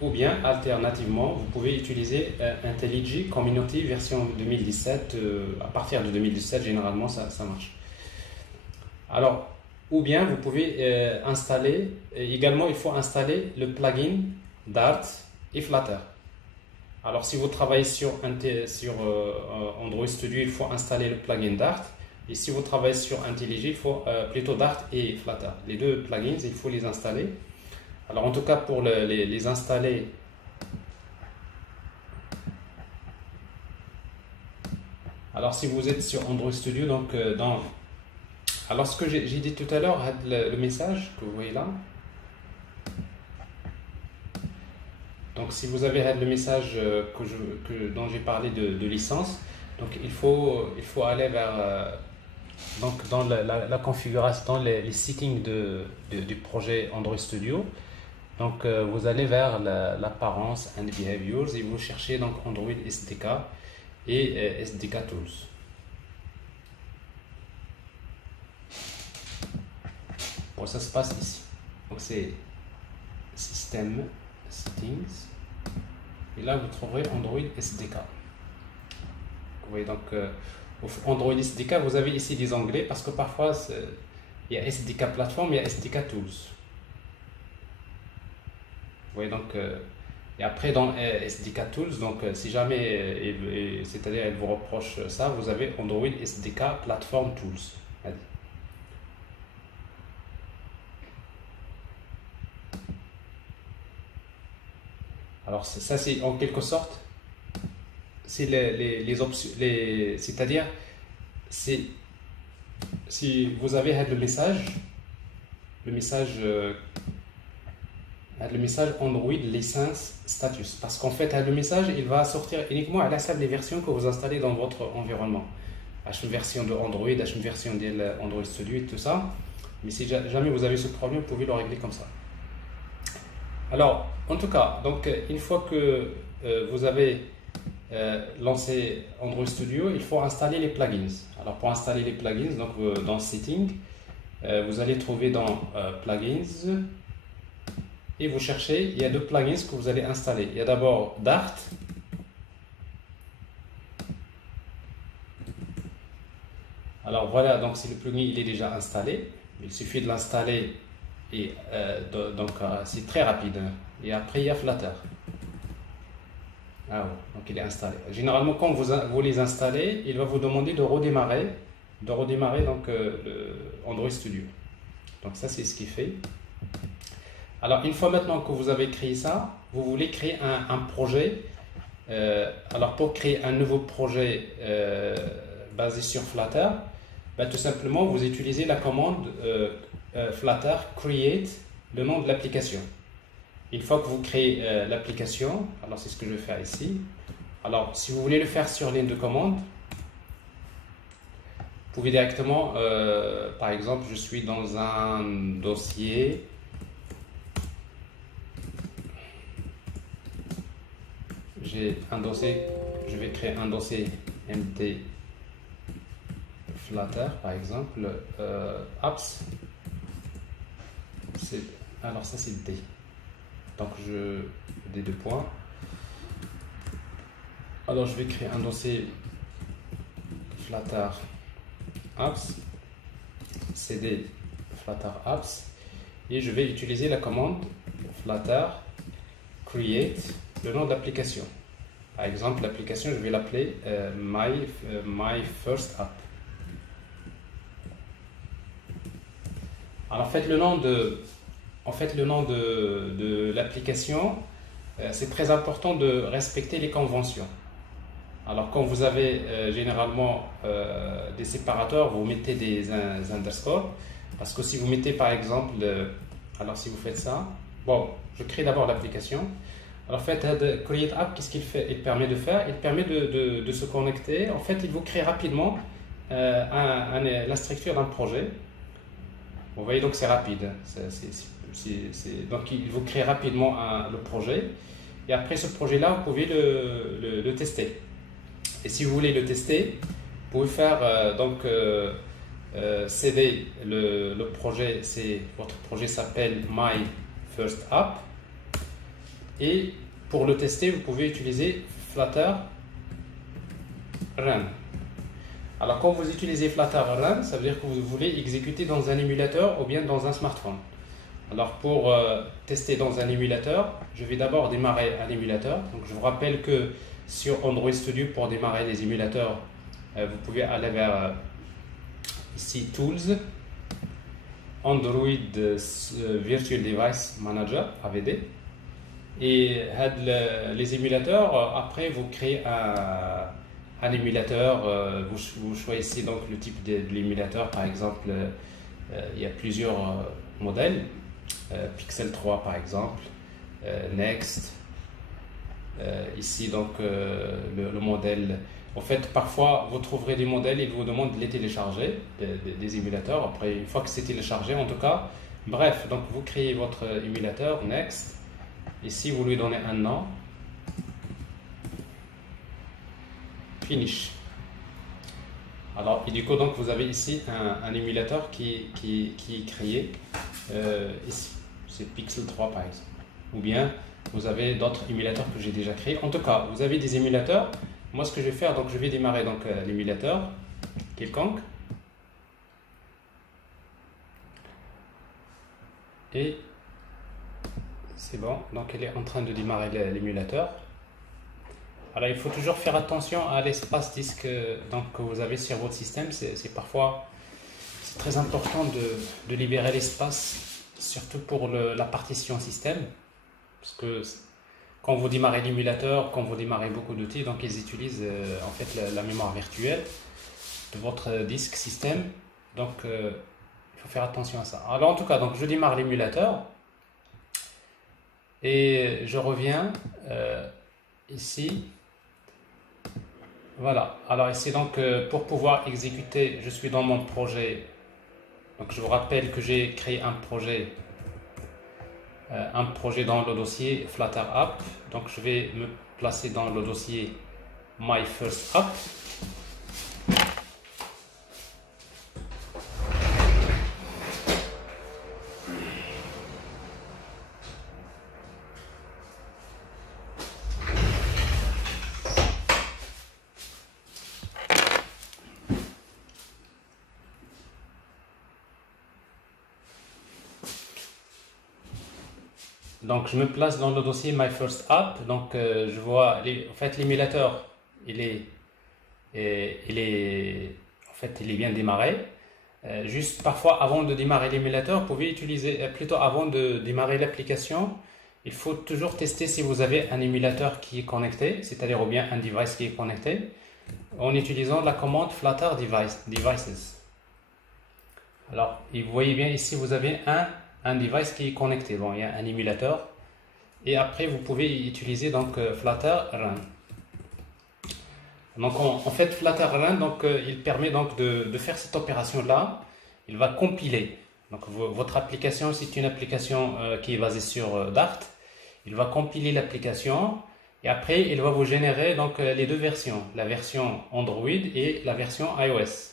Ou bien, alternativement, vous pouvez utiliser IntelliJ Community version 2017. À partir de 2017, généralement, ça marche. Alors, ou bien, vous pouvez installer, également, il faut installer le plugin Dart et Flutter. Alors, si vous travaillez sur Android Studio, il faut installer le plugin Dart. Et si vous travaillez sur IntelliJ, il faut plutôt Dart et Flutter. Les deux plugins, il faut les installer. Alors en tout cas pour les installer, alors si vous êtes sur Android Studio, donc alors ce que j'ai dit tout à l'heure, le message que vous voyez là, donc si vous avez le message dont j'ai parlé de licence, donc il faut aller vers donc dans la configuration, dans les settings du projet Android Studio. Donc vous allez vers l'apparence and behaviors et vous cherchez donc Android SDK et SDK Tools. Bon, ça se passe ici. Donc c'est System Settings. Et là, vous trouverez Android SDK. Vous voyez donc, Android SDK, vous avez ici des onglets parce que parfois, il y a SDK Platform, il y a SDK Tools. Vous voyez donc, et après dans SDK Tools, donc si jamais, c'est-à-dire elle vous reproche ça, vous avez Android SDK Platform Tools. Alors ça c'est en quelque sorte, c'est les options, c'est-à-dire si vous avez le message Android License Status, parce qu'en fait le message il va sortir uniquement à la seule des versions que vous installez dans votre environnement. Une version de Android, une version de Android Studio et tout ça. Mais si jamais vous avez ce problème, vous pouvez le régler comme ça. Alors, en tout cas, donc une fois que vous avez lancé Android Studio, il faut installer les plugins. Alors pour installer les plugins, donc dans Settings, vous allez trouver dans Plugins et vous cherchez, il y a deux plugins que vous allez installer. Il y a d'abord Dart. Alors voilà, donc si le plugin il est déjà installé, il suffit de l'installer et donc c'est très rapide. Et après il y a Flutter. Ah ouais, donc il est installé. Généralement quand vous les installez, il va vous demander de redémarrer donc Android Studio. Donc ça c'est ce qu'il fait. Alors une fois maintenant que vous avez créé ça, vous voulez créer un projet. Alors pour créer un nouveau projet basé sur Flutter, tout simplement vous utilisez la commande Flutter create, le nom de l'application. Une fois que vous créez l'application, alors c'est ce que je vais faire ici. Alors si vous voulez le faire sur ligne de commande, vous pouvez directement, par exemple, je suis dans un dossier. J'ai un dossier, je vais créer un dossier MD Flutter par exemple, apps, alors ça c'est D, donc D deux points, alors je vais créer un dossier Flutter apps, cd Flutter apps, et je vais utiliser la commande Flutter create, le nom de l'application. Par exemple, l'application, je vais l'appeler My First App. Alors, en fait, le nom de l'application, c'est très important de respecter les conventions. Alors, quand vous avez généralement des séparateurs, vous mettez des underscores. Parce que si vous mettez, par exemple, alors si vous faites ça, bon, je crée d'abord l'application. Alors en fait, Create App, qu'est-ce qu'il fait? Il permet de faire, il permet de se connecter. En fait, il vous crée rapidement la structure d'un projet. Vous voyez, donc c'est rapide. Donc il vous crée rapidement le projet. Et après ce projet-là, vous pouvez le tester. Et si vous voulez le tester, vous pouvez faire cd le projet. Votre projet s'appelle My First App. Et pour le tester, vous pouvez utiliser Flutter Run. Alors quand vous utilisez Flutter Run, ça veut dire que vous voulez exécuter dans un émulateur ou bien dans un smartphone. Alors pour tester dans un émulateur, je vais d'abord démarrer un émulateur. Donc je vous rappelle que sur Android Studio, pour démarrer les émulateurs, vous pouvez aller vers ici Tools, Android Virtual Device Manager, AVD. Et les émulateurs, après vous créez un émulateur, vous choisissez donc le type de l'émulateur. Par exemple, il y a plusieurs modèles, Pixel 3 par exemple, Next, ici donc le modèle. En fait, parfois vous trouverez des modèles, ils vous demandent de les télécharger, des émulateurs. Après, une fois que c'est téléchargé, en tout cas, bref, donc vous créez votre émulateur, Next. Ici, vous lui donnez un nom. Finish. Alors, et du coup, donc, vous avez ici un émulateur qui est créé ici. C'est Pixel 3 par exemple. Ou bien vous avez d'autres émulateurs que j'ai déjà créés. En tout cas, vous avez des émulateurs. Moi, ce que je vais faire, donc je vais démarrer donc l'émulateur quelconque. Et c'est bon, donc elle est en train de démarrer l'émulateur. Alors il faut toujours faire attention à l'espace disque donc, que vous avez sur votre système. C'est parfois très important de libérer l'espace, surtout pour la partition système. Parce que quand vous démarrez l'émulateur, quand vous démarrez beaucoup d'outils, donc ils utilisent en fait la mémoire virtuelle de votre disque système. Donc il faut faire attention à ça. Alors en tout cas, donc je démarre l'émulateur et je reviens ici. Voilà. Alors ici donc pour pouvoir exécuter, je suis dans mon projet. Donc je vous rappelle que j'ai créé un projet dans le dossier Flutter App. Donc je vais me placer dans le dossier My First App. Donc je me place dans le dossier My First App. Donc je vois en fait l'émulateur il est bien démarré. Juste parfois avant de démarrer l'émulateur, vous pouvez utiliser plutôt avant de démarrer l'application, il faut toujours tester si vous avez un émulateur qui est connecté, c'est-à-dire ou bien un device qui est connecté, en utilisant la commande Flutter Devices. Alors, et vous voyez bien ici, vous avez un device qui est connecté. Bon, il y a un émulateur. Et après, vous pouvez utiliser donc Flutter Run. Donc, en fait, Flutter Run, donc, il permet donc de faire cette opération-là. Il va compiler. Donc, votre application, c'est une application qui est basée sur Dart. Il va compiler l'application. Et après, il va vous générer donc les deux versions. La version Android et la version iOS.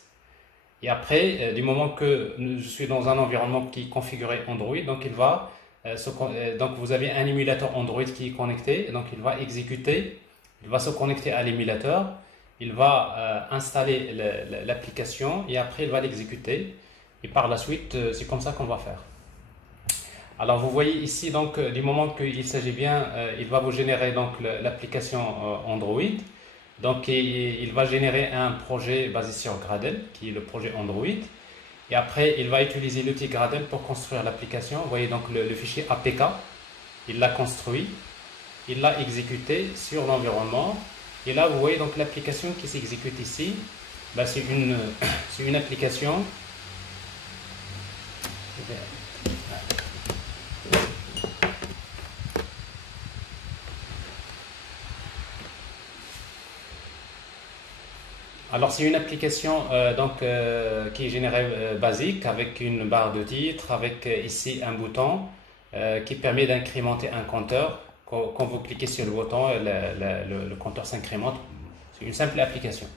Et après, du moment que je suis dans un environnement qui est configuré Android, donc il va donc vous avez un émulateur Android qui est connecté, donc il va exécuter, il va se connecter à l'émulateur, il va installer l'application et après il va l'exécuter. Et par la suite, c'est comme ça qu'on va faire. Alors vous voyez ici donc du moment qu'il s'agit bien, il va vous générer donc l'application Android. Donc il va générer un projet basé sur Gradle, qui est le projet Android. Et après, il va utiliser l'outil Gradle pour construire l'application. Vous voyez donc le fichier APK. Il l'a construit, il l'a exécuté sur l'environnement. Et là, vous voyez donc l'application qui s'exécute ici. Ben, c'est une application. Alors c'est une application qui est générée basique avec une barre de titre, avec ici un bouton qui permet d'incrémenter un compteur. Quand vous cliquez sur le bouton, le compteur s'incrémente. C'est une simple application.